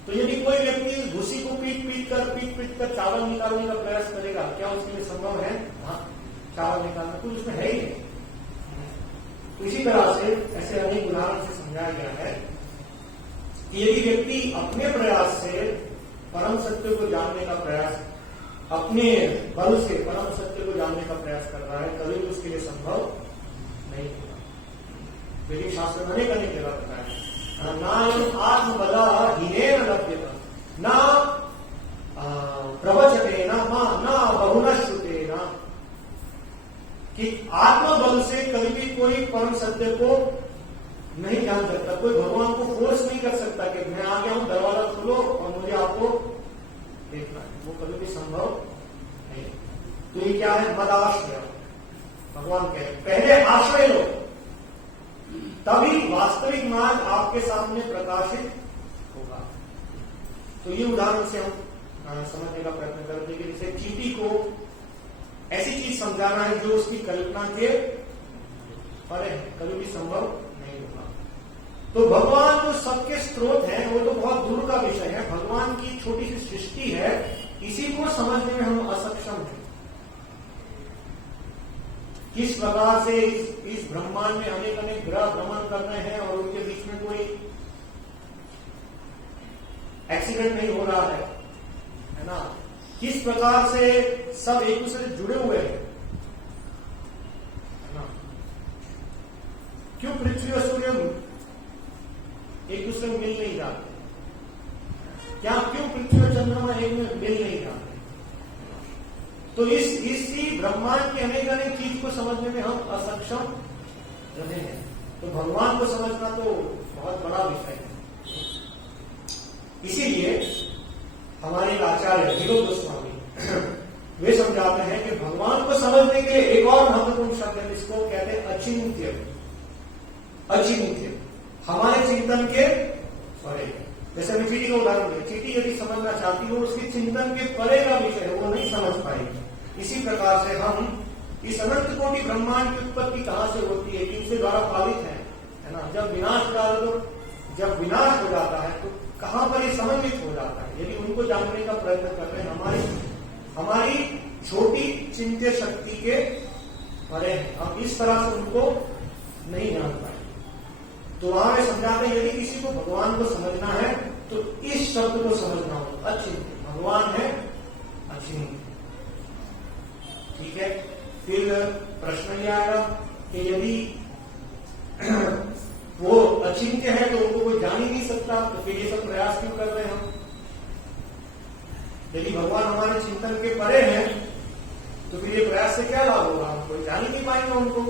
तो यदि कोई व्यक्ति इस भूसी को पीट पीट कर चावल निकालने का प्रयास करेगा, क्या उसके लिए संभव है? हाँ, चावल निकालना तो उसमें है ही नहीं। इसी तरह से ऐसे अनेक उदाहरण से समझाया गया है कि यदि व्यक्ति अपने प्रयास से परम सत्य को जानने का प्रयास, अपने बल से परम सत्य को जानने का प्रयास कर रहा है, कभी भी उसके लिए संभव नहीं होगा। वैदिक शास्त्र में अनेक अनेक जगह बताया, ना आत्मबला हीनेन लभ्यते, ना प्रवचतेन, ना बहुना श्रुतेन, कि आत्मबल से कभी भी कोई परम सत्य को नहीं जान सकता। कोई भगवान को फोर्स नहीं कर सकता कि मैं आ गया हूं, दरवाजा खोलो और मुझे आपको देखना है, वो कभी भी संभव नहीं। तो ये क्या है? मद आश्रय। भगवान कह रहे पहले आश्रय लो, तभी वास्तविक मार्ग आपके सामने प्रकाशित होगा। तो ये उदाहरण से हम समझने का प्रयत्न करते हैं कि जैसे चींटी को ऐसी चीज समझाना है जो उसकी कल्पना के परे है, कभी भी संभव नहीं होगा। तो भगवान जो सबके स्रोत हैं वो तो बहुत दूर का विषय है, भगवान की छोटी सी सृष्टि है, इसी को समझने में हम असक्षम हैं। किस प्रकार से इस ब्रह्मांड में अनेक अनेक ग्रह भ्रमण कर रहे हैं और उनके बीच में कोई एक्सीडेंट नहीं हो रहा है ना? किस प्रकार से सब एक दूसरे से जुड़े हुए हैं, है ना? क्यों पृथ्वी और सूर्य एक दूसरे में मिल नहीं जाते? क्या क्यों पृथ्वी और चंद्रमा एक में मिल नहीं जाते? तो इसी ब्रह्मांड की अनेक अनेक चीज को समझने में हम असक्षम रहे हैं। तो भगवान को समझना तो बहुत बड़ा विषय है। इसीलिए हमारे आचार्य विनोद गोस्वामी वे समझाते हैं कि भगवान को समझने के लिए एक और महत्वपूर्ण शब्द है, इसको कहते हैं अचिंत्य। अचिंत्य हमारे चिंतन के परे। जैसे मैं चीटी का उदाहरण दिया, चीटी यदि समझना चाहती हो उसके चिंतन के परे का विषय है, वो नहीं समझ पाएगी। इसी प्रकार से हम इस अनंत कोटि ब्रह्मांड की उत्पत्ति कहां से होती है, किसके द्वारा पालित है ना? जब विनाश काल, जब विनाश हो जाता है तो कहां पर ये समन्वित हो जाता है, यदि उनको जानने का प्रयत्न कर रहे हैं। हमारी छोटी चिंत्य शक्ति के परे है, हम इस तरह से उनको नहीं जान पाए। तो वहां में समझाते हैं यदि किसी को भगवान को समझना है तो इस शब्द को समझना होगा, अचिंत्य। भगवान है अचिंत्य, ठीक है। फिर प्रश्न ये आएगा कि यदि वो अचिंत्य है तो उनको कोई जान ही नहीं सकता, तो फिर ये सब प्रयास क्यों कर रहे हैं हम? यदि भगवान हमारे चिंतन के परे हैं तो फिर ये प्रयास से क्या लाभ होगा? हम कोई जान ही नहीं पाएंगे उनको।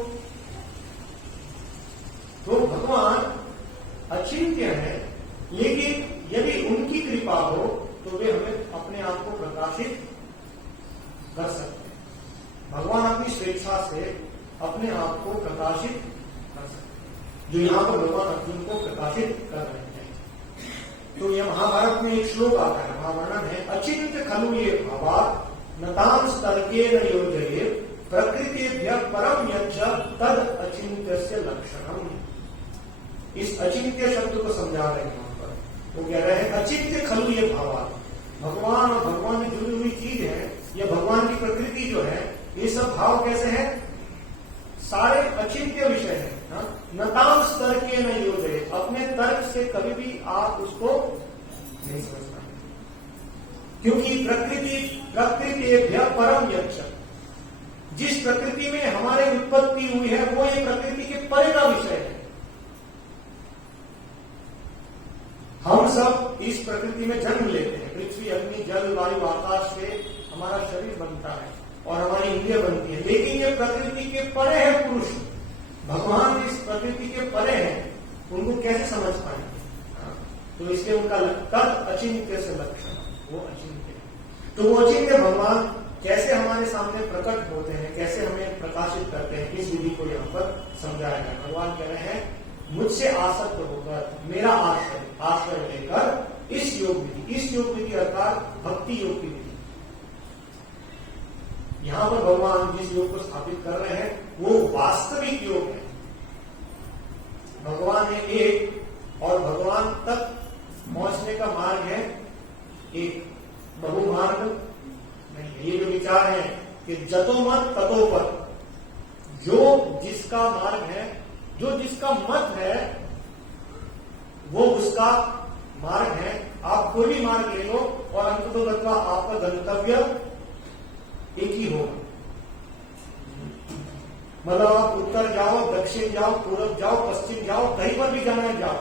तो भगवान अचिंत्य है, लेकिन यदि उनकी कृपा हो तो वे हमें अपने आप को प्रकाशित कर सकते हैं। भगवान अपनी स्वेच्छा से अपने आप को प्रकाशित कर सकते हैं, जो यहाँ पर भगवान अर्जुन को प्रकाशित कर रहे हैं। तो यह महाभारत में एक श्लोक आता है, महावर्णन है, अचिंत्य खलु ये भावा नतांस तर्के न योजये प्रकृतिभ्य परम यच्च तद अचिंत्यस्य लक्षणम। इस अचिंत्य शब्द को समझा रहे हैं यहाँ पर। वो कह रहे हैं अचिंत्य खलु ये भावा, भगवान और भगवान में जुड़ी हुई चीज है, यह भगवान की प्रकृति जो है, ये सब भाव कैसे है? सारे अचिंत्य विषय है। नताम स्तर के न योजये, अपने तर्क से कभी भी आप उसको नहीं समझ पाएंगे, क्योंकि प्रकृति परम यच्च, जिस प्रकृति में हमारे उत्पत्ति हुई है वो ये प्रकृति के परे का विषय है। हम सब इस प्रकृति में जन्म लेते हैं, पृथ्वी अग्नि जल वायु आकाश से हमारा शरीर बनता है और हमारी इंद्रिय बनती है, लेकिन ये प्रकृति के परे है पुरुष। भगवान इस प्रकृति के परे हैं, उनको कैसे समझ पाएंगे? तो इसलिए उनका तद अचिंत्य से लक्षण, वो अचिंत्य। तो वो अचिंत्य भगवान कैसे हमारे सामने प्रकट होते हैं, कैसे हमें प्रकाशित करते हैं, इस विधि को यहाँ पर समझाया गया। भगवान कह रहे हैं मुझसे आसक्त होकर, मेरा आश्रय लेकर इस योग विधि अर्थात भक्ति योग की विधि। यहां पर भगवान जिस योग को स्थापित कर रहे हैं वो वास्तविक योग है। भगवान है एक और भगवान तक पहुंचने का मार्ग है एक, बहुमार्ग नहीं है। ये जो विचार है कि जतो मत ततो पर, जो जिसका मार्ग है, जो जिसका मत है वो उसका मार्ग है, आप कोई भी मार्ग ले लो और अंततः आपका गंतव्य एक ही होगा। मतलब आप उत्तर जाओ, दक्षिण जाओ, पूर्व जाओ, पश्चिम जाओ, कहीं पर भी जाना है जाओ,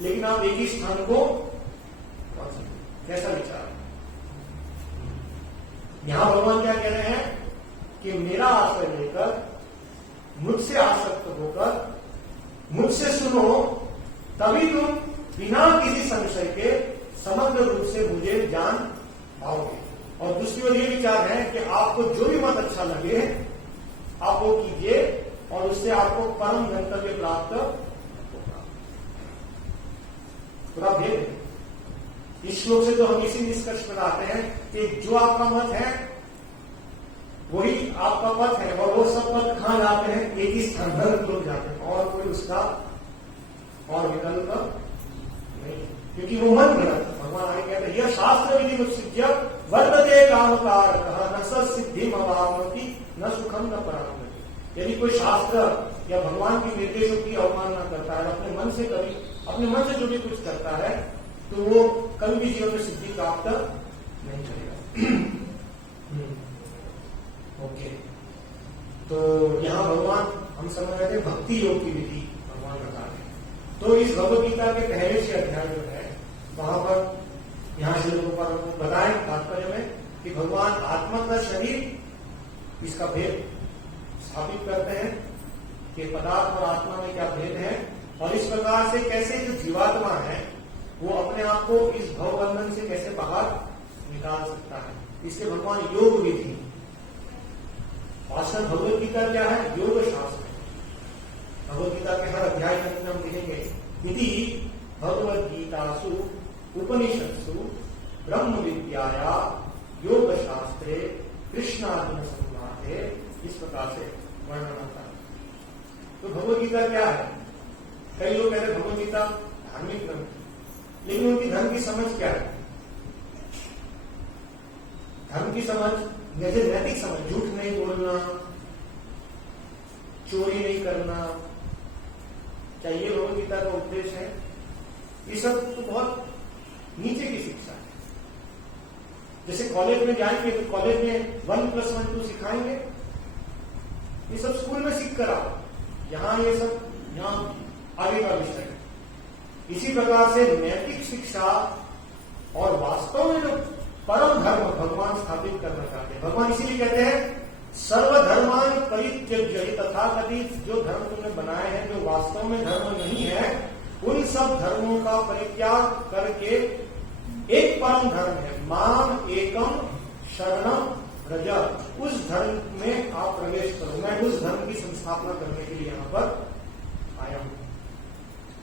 लेकिन आप एक ही स्थान को पहुंच सकते। कैसा विचार? यहां भगवान क्या कह रहे हैं कि मेरा आश्रय लेकर, मुझसे आसक्त होकर, मुझसे सुनो, तभी तुम बिना किसी संशय के समग्र रूप से मुझे जान पाओगे। और दूसरी ओर ये विचार है कि आपको जो भी मत अच्छा लगे आप वो कीजिए और उससे आपको परम गंतव्य प्राप्त होगा। थोड़ा भेद है। इस श्लोक से तो हम इसी निष्कर्ष पर आते हैं कि जो आपका मत है वही आपका पथ है, और वो सब पथ कहां जाते हैं? एक ही स्थान पर लोग जाते हैं, और कोई उसका और विकल्प नहीं, क्योंकि वो मन गलत। भगवान आगे कहते हैं यह शास्त्र विधि मुत्सृज्य वर्तते कामकार न स सिद्धि अवाप्नोति न सुखम न परामति। यदि कोई शास्त्र या भगवान के निर्देशों की अवमानना करता है, अपने मन से जो भी कुछ करता है, तो वो कभी भी जीवन में सिद्धि प्राप्त नहीं करेगा। ओके, तो यहां भगवान हम समझ रहे थे भक्ति योग की विधि भगवान बता रहे हैं। तो इस भगवद गीता के पहले से अध्याय जो है वहां पर यहां से लोगों पर बताएं तात्पर्य में कि भगवान आत्मा का शरीर इसका भेद स्थापित करते हैं कि पदार्थ और आत्मा में क्या भेद है, और इस प्रकार से कैसे जो जीवात्मा है वो अपने आप को इस भवबंधन से कैसे बाहर निकाल सकता है। इसके भगवान योग विधि, वास्तव भगवद गीता क्या है? योग शास्त्र। भगवद गीता के हर अध्याय में हम देखेंगे विधि भगवद गीतासु उपनिषत्सु ब्रह्म विद्याया योग शास्त्रे कृष्णार्जुन संवादे, इस प्रकार से वर्णन होता है। तो भगवद गीता क्या है? कई लोग कहते हैं भगवद गीता धार्मिक ग्रंथ, लेकिन उनकी धर्म की समझ क्या है? धर्म की समझ जैसे नैतिक समझ, झूठ नहीं बोलना, चोरी नहीं करना, क्या ये भगवद गीता का उपदेश है? ये सब तो बहुत नीचे की शिक्षा है। जैसे कॉलेज में जाएंगे तो कॉलेज में 1+1=2 सिखाएंगे, ये सब स्कूल में सीख कर आओ, यहां ये सब यहां आगे का विषय है। इसी प्रकार से नैतिक शिक्षा और वास्तव में जो परम धर्म भगवान स्थापित करना चाहते हैं, भगवान इसीलिए कहते हैं सर्वधर्मान परित्यज्य, तथा कथित जो धर्म तुमने बनाए हैं जो वास्तव में धर्म नहीं है, उन सब धर्मों का परित्याग करके एक परम धर्म है, माम एकम शरणम व्रज, उस धर्म में आप प्रवेश करो। मैं उस धर्म की संस्थापना करने के लिए यहां पर आया हूं,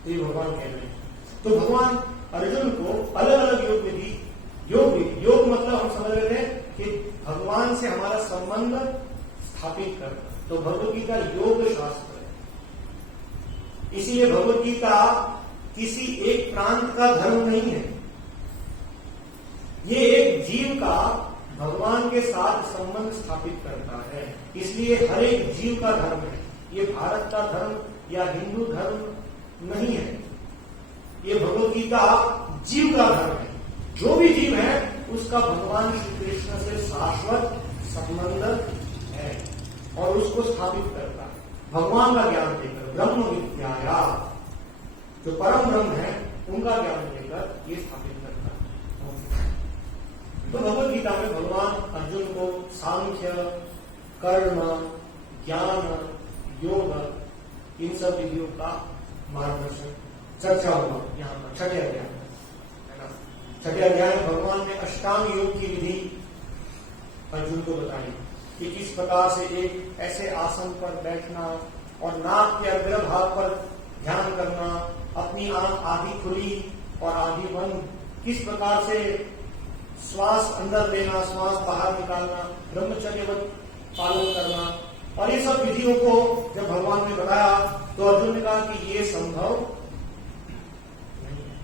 तो ये भगवान कह रहे हैं। तो भगवान अर्जुन को अलग अलग योग विधि, योग मतलब हम समझ रहे थे कि भगवान से हमारा संबंध स्थापित करना, तो भगवद गीता योग शास्त्र है। इसीलिए भगवद गीता किसी एक प्रांत का धर्म नहीं है, ये एक जीव का भगवान के साथ संबंध स्थापित करता है, इसलिए हर एक जीव का धर्म है। ये भारत का धर्म या हिंदू धर्म नहीं है, ये भगवद गीता जीव का धर्म है। जो भी जीव है उसका भगवान श्री कृष्ण से शाश्वत संबंध है और उसको स्थापित करता है भगवान का ज्ञान देकर। ब्रह्म विद्याया, जो परम ब्रह्म है उनका ज्ञान देकर ये स्थापित करता है। तो भगवद गीता में भगवान अर्जुन को सांख्य, कर्म, ज्ञान, योग, इन सब विधियों का मार्गदर्शन चर्चा हुआ यहाँ पर छठे अध्याय है ना। छठे अध्याय में भगवान ने अष्टांग योग की विधि अर्जुन को बताई कि किस प्रकार से एक ऐसे आसन पर बैठना और नाक के अग्रभाग पर ध्यान करना, अपनी आंख आधी खुली और आधी बंद, किस प्रकार से श्वास अंदर लेना, श्वास बाहर निकालना, ब्रह्मचर्यवत पालन करना, और ये सब विधियों को जब भगवान ने बताया तो अर्जुन ने कहा कि ये संभव नहीं है।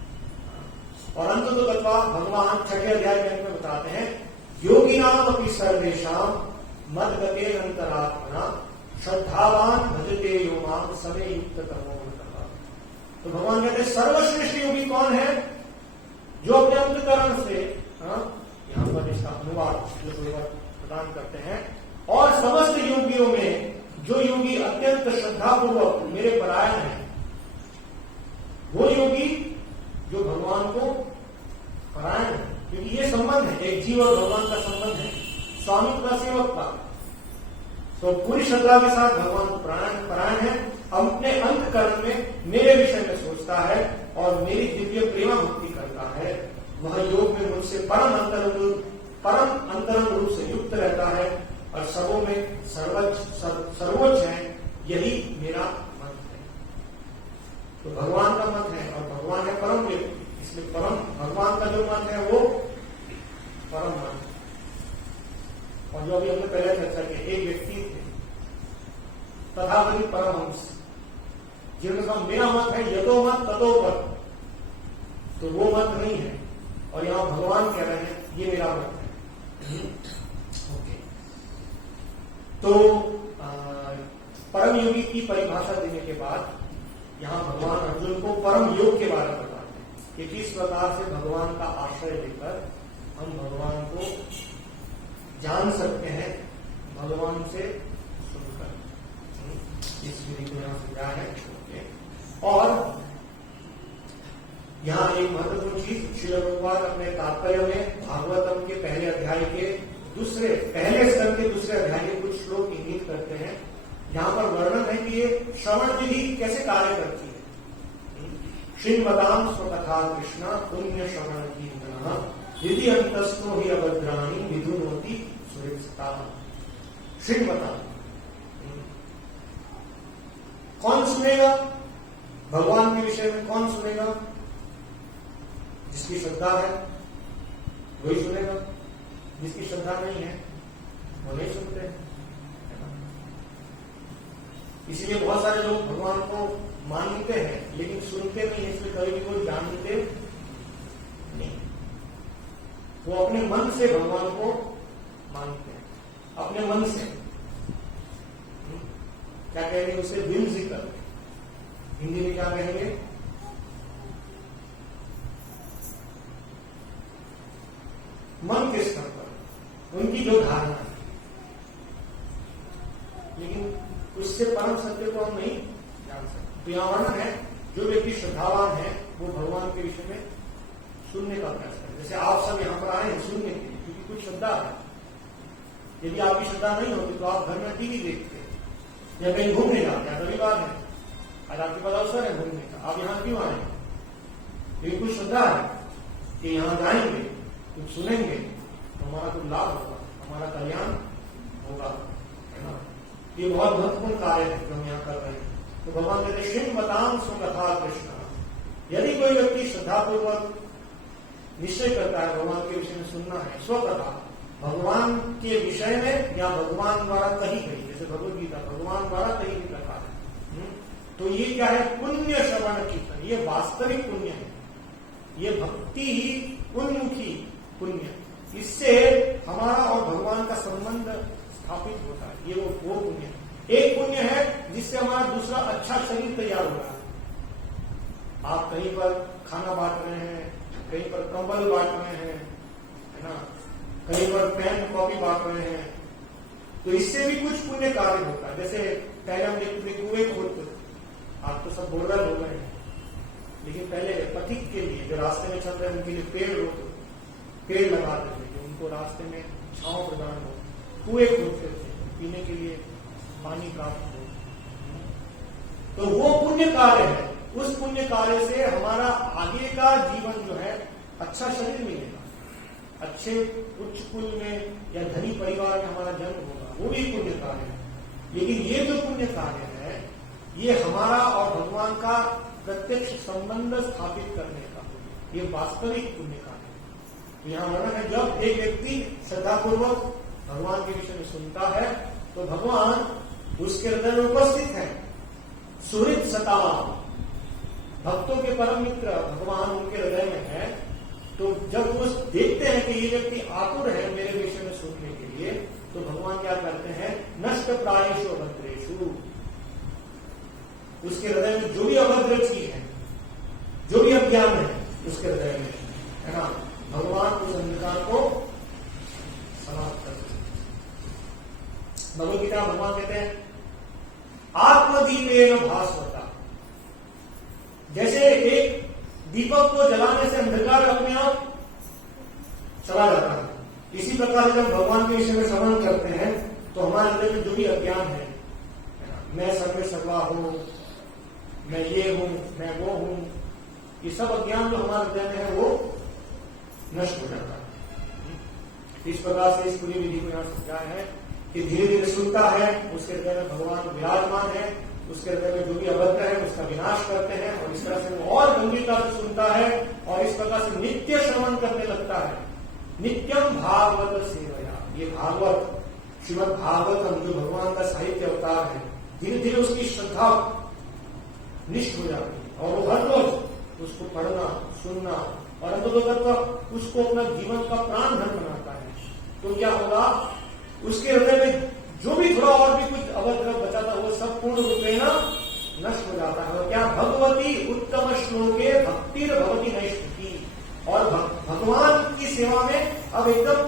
और अंततः भगवान छठे अध्याय के अंत में बताते हैं योगिनाम अपि सर्वेषाम मद्गते अंतरात्मना श्रद्धावान भजते यो माम समे युक्त तमो। तो भगवान कहते हैं सर्वश्रेष्ठ योगी कौन है? जो अपने अंतकरण से, यहाँ पर इसका अनुवाद प्रदान करते हैं, और समस्त योगियों में जो योगी अत्यंत श्रद्धापूर्वक मेरे परायण है, वो योगी जो भगवान को परायण है, क्योंकि ये संबंध है, एक जीव और भगवान का संबंध है, स्वामित्व का सेवक का। तो पूरी श्रद्धा के साथ भगवान को परायण है, अपने अंतकरण में मेरे विषय में सोचता है और मेरी दिव्य प्रेमा भक्ति करता है, वह योग में मुझसे परम अंतरंग रूप से युक्त रहता है और सबों में सर्वोच्च है, यही मेरा मत है। तो भगवान का मत है और भगवान है परम व्यक्ति, इसलिए परम भगवान का जो मत है वो परम मत है। और जो अभी हमने पहले चर्चा की, एक व्यक्ति थे तथागति परमहंस, जिन्होंने कहा मेरा मत है यतो मत ततो मत, तो वो मत नहीं है, और यहां भगवान कह रहे हैं ये मेरा मत है। ओके, तो परम योगी की परिभाषा देने के बाद यहां भगवान अर्जुन को परम योग के बारे में बताते हैं कि किस प्रकार से भगवान का आश्रय लेकर हम भगवान को जान सकते हैं, भगवान से सुनकर। इस विधि को यहां समझा है। और यहां एक महत्वपूर्ण चीज श्रील प्रभुपाद अपने तात्पर्य में भागवतम के पहले अध्याय के पहले स्तर के दूसरे अध्याय के कुछ श्लोक इंगित करते हैं। यहां पर वर्णन है कि ये श्रवण विधि कैसे कार्य करती है। श्रीमदाम स्वकथा कृष्ण पुण्य श्रवण की यदि अंतस्थो ही अभद्राणी विधुनोति सुरक्षिता। श्रीमदाम कौन सुनेगा? भगवान के विषय में कौन सुनेगा? जिसकी श्रद्धा है वही सुनेगा, जिसकी श्रद्धा नहीं है वो नहीं सुनते। इसीलिए बहुत सारे लोग भगवान को मानते हैं लेकिन सुनते नहीं है, इसलिए कभी भी कोई जानते नहीं। वो अपने मन से भगवान को मानते हैं, अपने मन से। क्या कहेंगे उसे? व्हिमसिकल। हिंदी में क्या कहेंगे? मन के स्तर पर उनकी जो धारणा है, लेकिन उससे परम सत्य को हम नहीं जान सकते। तो यहां वर्णन है जो व्यक्ति श्रद्धावान है वो भगवान के विषय में सुनने का प्रयास करें। जैसे आप सब यहां पर आए हैं सुनने के लिए, क्योंकि कुछ श्रद्धा है। यदि आपकी श्रद्धा नहीं होती तो आप घर में टीवी देखते या कहीं घूमने जाते हैं। रविवार है, आज आपके पास अवसर है घूमने का, आप यहां क्यों आए? लेकिन कुछ श्रद्धा है कि यहां जाएंगे, कुछ सुनेंगे तो हमारा कुछ लाभ होगा, हमारा कल्याण होगा, है ना। ये बहुत महत्वपूर्ण कार्य है जो हम यहाँ कर रहे हैं। तो भगवान कहते श्रीमताम स्वकथा कृष्ण, यदि कोई व्यक्ति श्रद्धापूर्वक निश्चय करता है भगवान के विषय में सुनना है, स्वकथा भगवान के विषय में या भगवान द्वारा कही गई, जैसे भगवद गीता भगवान द्वारा कही गई कथा है, तो ये क्या है? पुण्य श्रवण कीर्तन। ये वास्तविक पुण्य है, ये भक्ति ही उन्मुखी पुण्य। इससे हमारा और भगवान का संबंध स्थापित होता है। ये वो पुण्य है। एक पुण्य है जिससे हमारा दूसरा अच्छा शरीर तैयार हो रहा है। आप कहीं पर खाना बांट रहे हैं, कहीं पर कंबल बांट रहे हैं, है ना, कहीं पर पेन कॉपी बांट रहे हैं, तो इससे भी कुछ पुण्य कार्य होता है। जैसे पहले हम देखते थे कुएं खोदते, आप तो सब बोरवेल हो गए हैं, लेकिन पहले पथिक के लिए जो रास्ते में चल रहे हैं उनके लिए पेड़ लगाते थे जो उनको रास्ते में छांव प्रदान हो। कुएं खोदते थे पीने के लिए पानी प्राप्त हो। तो वो पुण्य कार्य है। उस पुण्य कार्य से हमारा आगे का जीवन जो है अच्छा शरीर मिलेगा, अच्छे उच्च कुल में या धनी परिवार में हमारा जन्म होगा, वो भी पुण्य कार्य है। लेकिन ये जो पुण्य कार्य है ये हमारा और भगवान का प्रत्यक्ष संबंध स्थापित करने का, ये वास्तविक पुण्य कार्य है। यहाँ वर्णन है जब एक व्यक्ति श्रद्धापूर्वक भगवान के विषय में सुनता है तो भगवान उसके हृदय में उपस्थित है। सुहृद सता, भक्तों के परम मित्र भगवान उनके हृदय में है। तो जब वो देखते हैं कि ये व्यक्ति आतुर है मेरे विषय में सुनने के लिए, तो भगवान क्या करते हैं? नष्ट प्रायेषु अभद्रेषु, उसके हृदय में जो भी अभद्र चीज है, जो भी अज्ञान है उसके हृदय में है ना, भगवान उस अंधकार को समाप्त कर देते। भगवद गीता भगवान कहते हैं आत्मदीपेन भास्वता, जैसे एक दीपक को जलाने से अंधकार अपने आप चला जाता है, इसी प्रकार जब भगवान के विषय में श्रवण करते हैं तो हमारे हृदय में जो भी अज्ञान है, मैं सर्वे सर्वा हूं, मैं ये हूं, मैं वो हूं, ये सब अज्ञान जो हमारे हृदय में है वो नष्ट हो जाता है। इस प्रकार से इस पूरी विधि को यहां समझाया है कि धीरे धीरे सुनता है, उसके हृदय में भगवान विराजमान है, उसके हृदय में जो भी अभद्र है उसका विनाश करते हैं, और इस तरह से वो और गंभीरता से सुनता है और इस प्रकार से नित्य श्रवण करने लगता है। नित्यम भागवत सेवया, ये भागवत श्रीमद भागवतम जो भगवान का साहित्य अवतार है, धीरे धीरे उसकी श्रद्धा निष्ठ हो जाती है और वो हर रोज उसको पढ़ना सुनना और अंततः उसको अपना जीवन का प्राण धन बनाता है। तो क्या होगा, उसके हृदय में जो भी थोड़ा और भी कुछ अभद्र बचा था वो सब पूर्ण रूपेण नष्ट हो जाता है। और क्या, भगवती उत्तम श्लोके भक्तिर भगवती नैष्ठिकी, और भगवान की सेवा में अब एकदम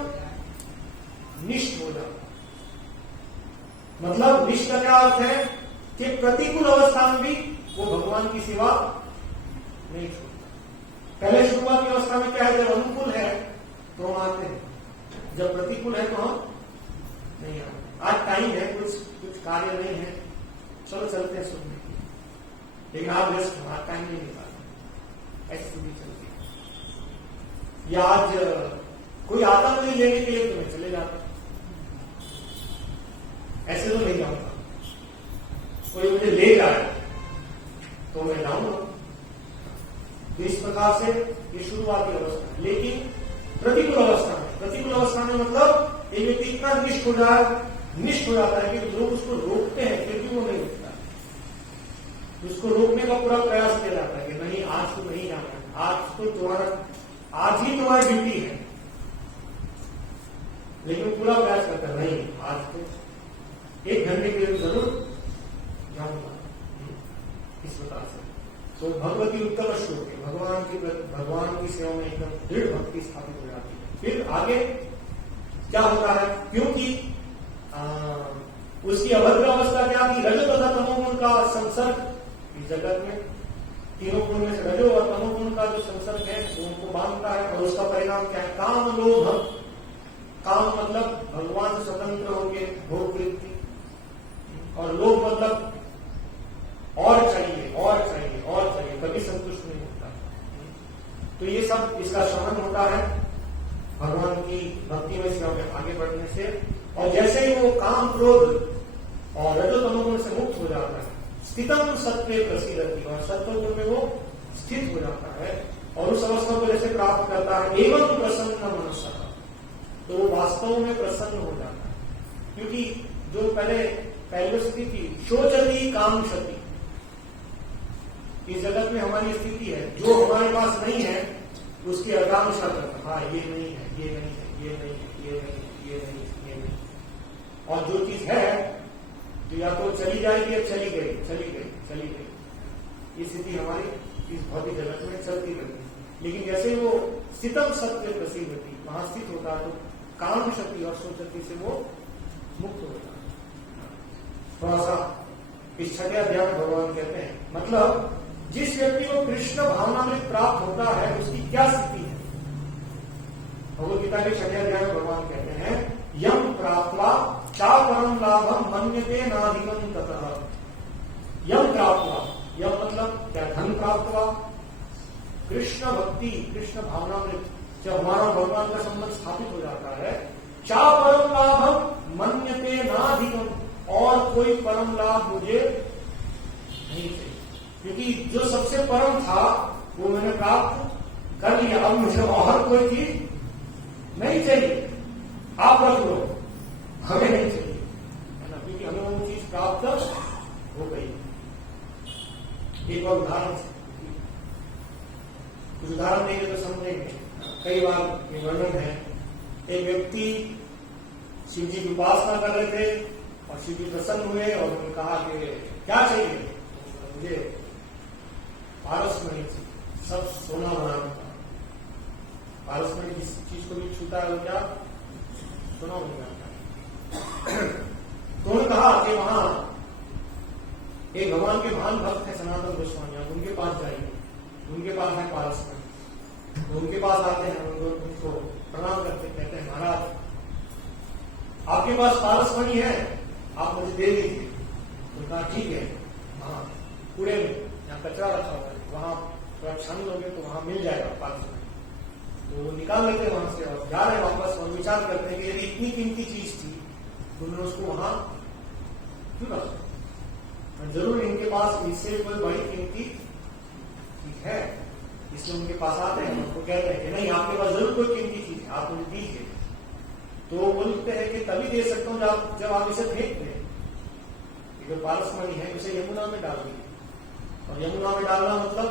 निष्ठ हो जाता है। मतलब निष्ठ का क्या अर्थ है कि प्रतिकूल अवस्था में भी वो भगवान की सेवा नहीं छोड़ता। पहले शुरुआत की अवस्था में क्या है, जब अनुकूल है तो हम आते हैं, जब प्रतिकूल है तो हम नहीं आते। आज टाइम है, कुछ कार्य नहीं है, चलो चलते हैं सुनने के लिए, लेकिन आप व्यस्त हो, आज टाइम नहीं निकालते, ऐसी स्थिति चलती है। या आज कोई आता नहीं लेने के लिए तो मैं चले जाता, ऐसे तो नहीं जाऊंगा, कोई मुझे ले जाए तो मैं जाऊंगा। तो इस प्रकार से ये शुरुआती अवस्था है। लेकिन प्रतिकूल अवस्था में मतलब एक व्यक्ति इतना निष्ठ हो जाता है कि लोग उसको रोकते हैं फिर भी वो नहीं उठता, उसको रोकने का पूरा प्रयास किया जाता है कि नहीं आज तो नहीं जाना है, आज ही तुम्हारी ड्यूटी है, लेकिन पूरा प्रयास करता है नहीं आज तो 1 घंटे के लिए जरूर जाऊंगा। इस प्रकार से तो भगवती उत्तम श्लोक है, भगवान की सेवा में एकदम दृढ़ भक्ति स्थापित हो जाती है। फिर आगे क्या होता है, क्योंकि उसकी अभद्र अवस्था क्या थी, रजो तथा तमोगुण का संसर्ग इस जगत में, तीनों गुण में से रजो और तमोगुण का जो संसर्ग है वो उनको बांधता है, और उसका परिणाम क्या है, काम लोभ। काम मतलब भगवान से स्वतंत्र होके भोग वृत्ति, और लोभ मतलब और चाहिए और चाहिए और चाहिए, कभी संतुष्ट नहीं होता। तो ये सब इसका शमन होता है भगवान की भक्ति में सेवा में आगे बढ़ने से। और जैसे ही वो काम क्रोध और रजो तमोगुण से मुक्त हो जाता है, स्थितम सत्वे प्रसिद्धति, और सत्वगुण में वो स्थित हो जाता है और उस अवस्था को जैसे प्राप्त करता है, एवं प्रसन्न मनुष्य, तो वो वास्तव में प्रसन्न हो जाता है। क्योंकि जो पहले स्थिति थी, शोचती कांक्षति, इस जगत में हमारी स्थिति है, जो हमारे पास नहीं है उसकी आकांक्षा करता, हाँ ये नहीं है, ये नहीं है, ये नहीं है, ये नहीं है, ये नहीं है, ये नहीं, और जो चीज है तो या तो चली जाएगी या चली गई। ये स्थिति हमारी इस भौतिक जगत में चलती रहती है। लेकिन जैसे वो स्थितम सत्य प्रसिद्ध होती, वहां स्थित होता है तो काम शक्ति और सोचती से वो मुक्त होता है। थोड़ा सा इस 6वें अध्याय में भगवान कहते हैं, मतलब जिस व्यक्ति को कृष्ण भावना में प्राप्त होता है उसकी क्या स्थिति है। भगवद गीता के 6वें अध्याय में भगवान कहते हैं, यम प्राप्त्वा चा परम लाभम मन्यते नाधिकम ततः। यम प्राप्त्वा, यम मतलब क्या, धन प्राप्त हुआ, कृष्ण भक्ति कृष्ण भावना में जब हमारा भगवान का संबंध स्थापित हो जाता है, चा परम लाभम मन्यते नाधिकम, और कोई परम लाभ मुझे नहीं चाहिए, क्योंकि जो सबसे परम था वो मैंने प्राप्त कर लिया, अब मुझे और कोई चीज नहीं चाहिए, आप रख लो, हमें नहीं चाहिए, है ना, क्योंकि हमें वो चीज प्राप्त हो गई। एक और उदाहरण, कुछ उदाहरण देंगे तो समझेंगे। कई बार ये वर्णन है, एक व्यक्ति शिव जी की उपासना कर रहे थे और शिव जी प्रसन्न हुए और उन्होंने कहा कि क्या चाहिए, मुझे पारस नहीं चाहिए, सब सोना बनाना था। पारसमणि जिस चीज को भी छूता है वो क्या सुना होगा आपने। तो उन्होंने कहा कि वहां एक भगवान के महान भक्त है सनातन गोस्वामी, आप उनके पास जाइए, उनके पास है पारसमणि। तो उनके पास आते हैं, उनको प्रणाम करते, कहते हैं महाराज आपके पास पारसमणि है, आप मुझे दे दीजिए। तो कहा ठीक है, हाँ कूड़े में जहाँ कचरा रखा हुआ है वहां थोड़ा छान लोगे तो वहां मिल जाएगा पारसमणि। तो वो निकाल लेते वहां से और जा रहे वापस और विचार करते हैं कि यदि इतनी कीमती चीज थी तो उन्होंने उसको वहां क्यों रखा, जरूर इनके पास इससे कोई बड़ी कीमती चीज है, इसलिए उनके पास आते हैं, उनको कहते हैं कि नहीं आपके पास जरूर कोई कीमती चीज है, आप मुझे दीजिए। तो वो बोलते हैं कि तभी दे सकता हूं जब आप इसे फेंक दें। जो पारसमणि है उसे यमुना में डाल दीजिए, और यमुना में डालना मतलब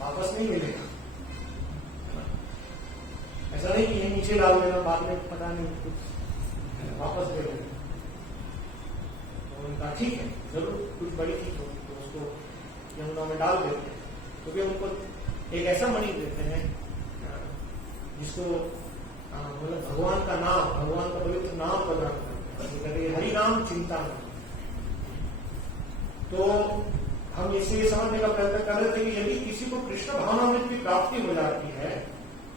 वापस नहीं मिलेगा। ऐसा नहीं कि ये नीचे डाल देना बाद में पता नहीं कुछ वापस दे देना। तो उनका ठीक है, जरूर कुछ बड़ी चीज होगी तो उसको यमुना में डाल देते हैं। तो फिर उनको एक ऐसा मणि देते हैं जिसको मतलब भगवान का नाम, भगवान का पवित्र नाम प्रदान करते हैं, हरि नाम चिंता में। तो हम इसे समझने का प्रयत्न कर रहे थे कि यदि किसी को कृष्ण भावनामृत की प्राप्ति हो जाती है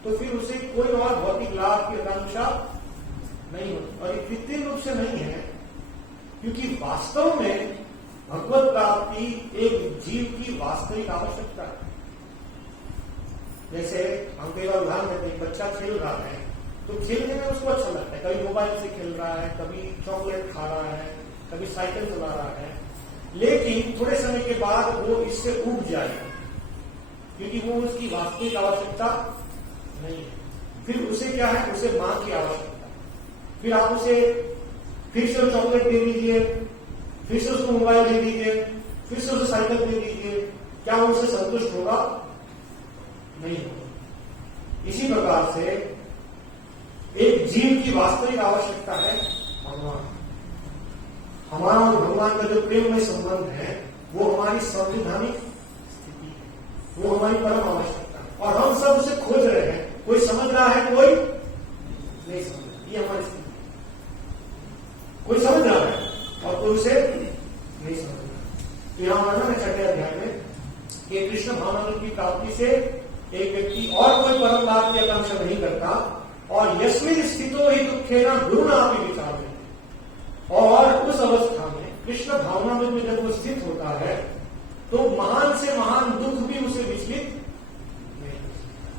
तो फिर उसे कोई और भौतिक लाभ की आकांक्षा नहीं होती, और ये कृत्रिम रूप से नहीं है, क्योंकि वास्तव में भगवत प्राप्ति एक जीव की वास्तविक आवश्यकता है। जैसे हम कई बार उदाहरण देते हैं, बच्चा खेल रहा है तो खेलने में उसको अच्छा लगता है, कभी मोबाइल से खेल रहा है, कभी चॉकलेट खा रहा है, कभी साइकिल चला रहा है, लेकिन थोड़े समय के बाद वो इससे उब जाएगा, क्योंकि वो उसकी वास्तविक आवश्यकता नहीं है। फिर उसे क्या है, उसे मां की आवश्यकता है। फिर आप उसे फिर से चॉकलेट दे दीजिए, फिर से उसको मोबाइल दे दीजिए, फिर से उसे साइकिल दे दीजिए, क्या वो उससे संतुष्ट होगा? नहीं होगा। इसी प्रकार से एक जीव की वास्तविक आवश्यकता है भगवान। हमारा और भगवान का जो प्रेममय संबंध है वो हमारी संवैधानिक स्थिति है, वो हमारी परम आवश्यकता है, और हम सब उसे खोज रहे हैं। कोई समझ रहा है, कोई नहीं समझ रहा, ये हमारी स्थिति है। कोई समझ रहा है और कोई उसे नहीं समझ रहा। तो यहां वर्णन है 6वें अध्याय में कि कृष्ण भावनामृत की प्राप्ति से एक व्यक्ति और कोई परम लाभ की आकांक्षा नहीं करता, और यस्मिन स्थितो ही दुखेना गुरुणा अपि विचार्यते, और उस अवस्था में कृष्ण भावनामृत में जब वो स्थित होता है तो महान से महान दुख भी उसे विचलित नहीं कर सकता।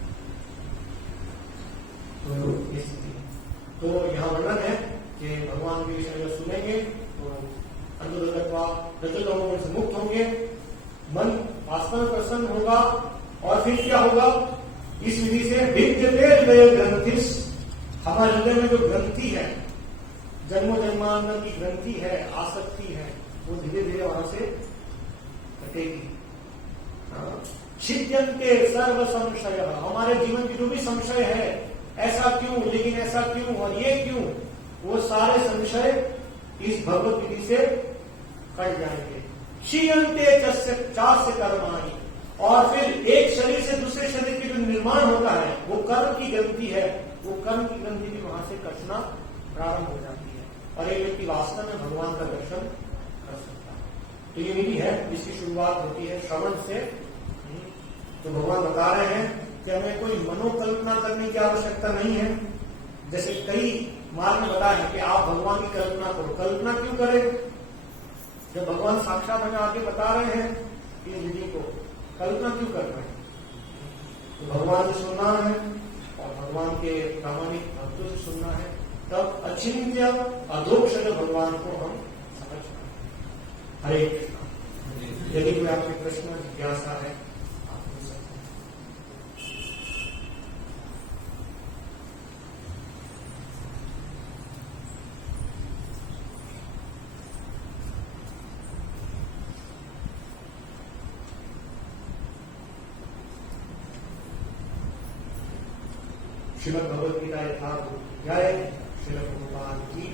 तो यहां वर्णन है कि भगवान के विषय में सुनेंगे तो रजोतमों से मुक्त होंगे, मन वास्तव में प्रसन्न होगा, और फिर क्या होगा, इस विधि से विद्यते हृदय ग्रंथिस, हमारे हृदय में जो ग्रंथि है, जन्मों जन्मांतर की ग्रंथि है, आसक्ति है, वो धीरे धीरे वहां से कटेगी। छिद्यन्ते सर्व संशय, हमारे जीवन की जो भी संशय है, ऐसा क्यों, लेकिन ऐसा क्यों और ये क्यों, वो सारे संशय इस भगवत विधि से कट जाएंगे। क्षीयन्ते चास्य कर्माणि, और फिर एक शरीर से दूसरे शरीर की जो निर्माण होता है वो कर्म की ग्रंथि है, वो कर्म की ग्रंथि भी वहां से कटना प्रारंभ हो जाती है, और एक व्यक्ति वास्तव में भगवान का दर्शन कर सकता है। तो ये विधि है जिसकी शुरुआत होती है श्रवण से। तो भगवान बता रहे हैं कि हमें कोई मनोकल्पना करने की आवश्यकता नहीं है। जैसे कई मार्ग में बताया है कि आप भगवान की कल्पना करो, कल्पना क्यों करें जब भगवान साक्षात हमें आगे बता रहे हैं इस विधि को, कल्पना क्यों कर रहे हैं? तो भगवान से सुनना है और भगवान के प्रामाणिक भक्तों से सुनना है, तब अचिंत्य अधोक्षज भगवान को हम समझ पाएंगे। हरे कृष्ण। यदि कोई आपके प्रश्न जिज्ञासा है आप पूछ सकते हैं। श्रीमद् भगवद गीता यथार्थ जय, श्रील प्रभुपाद की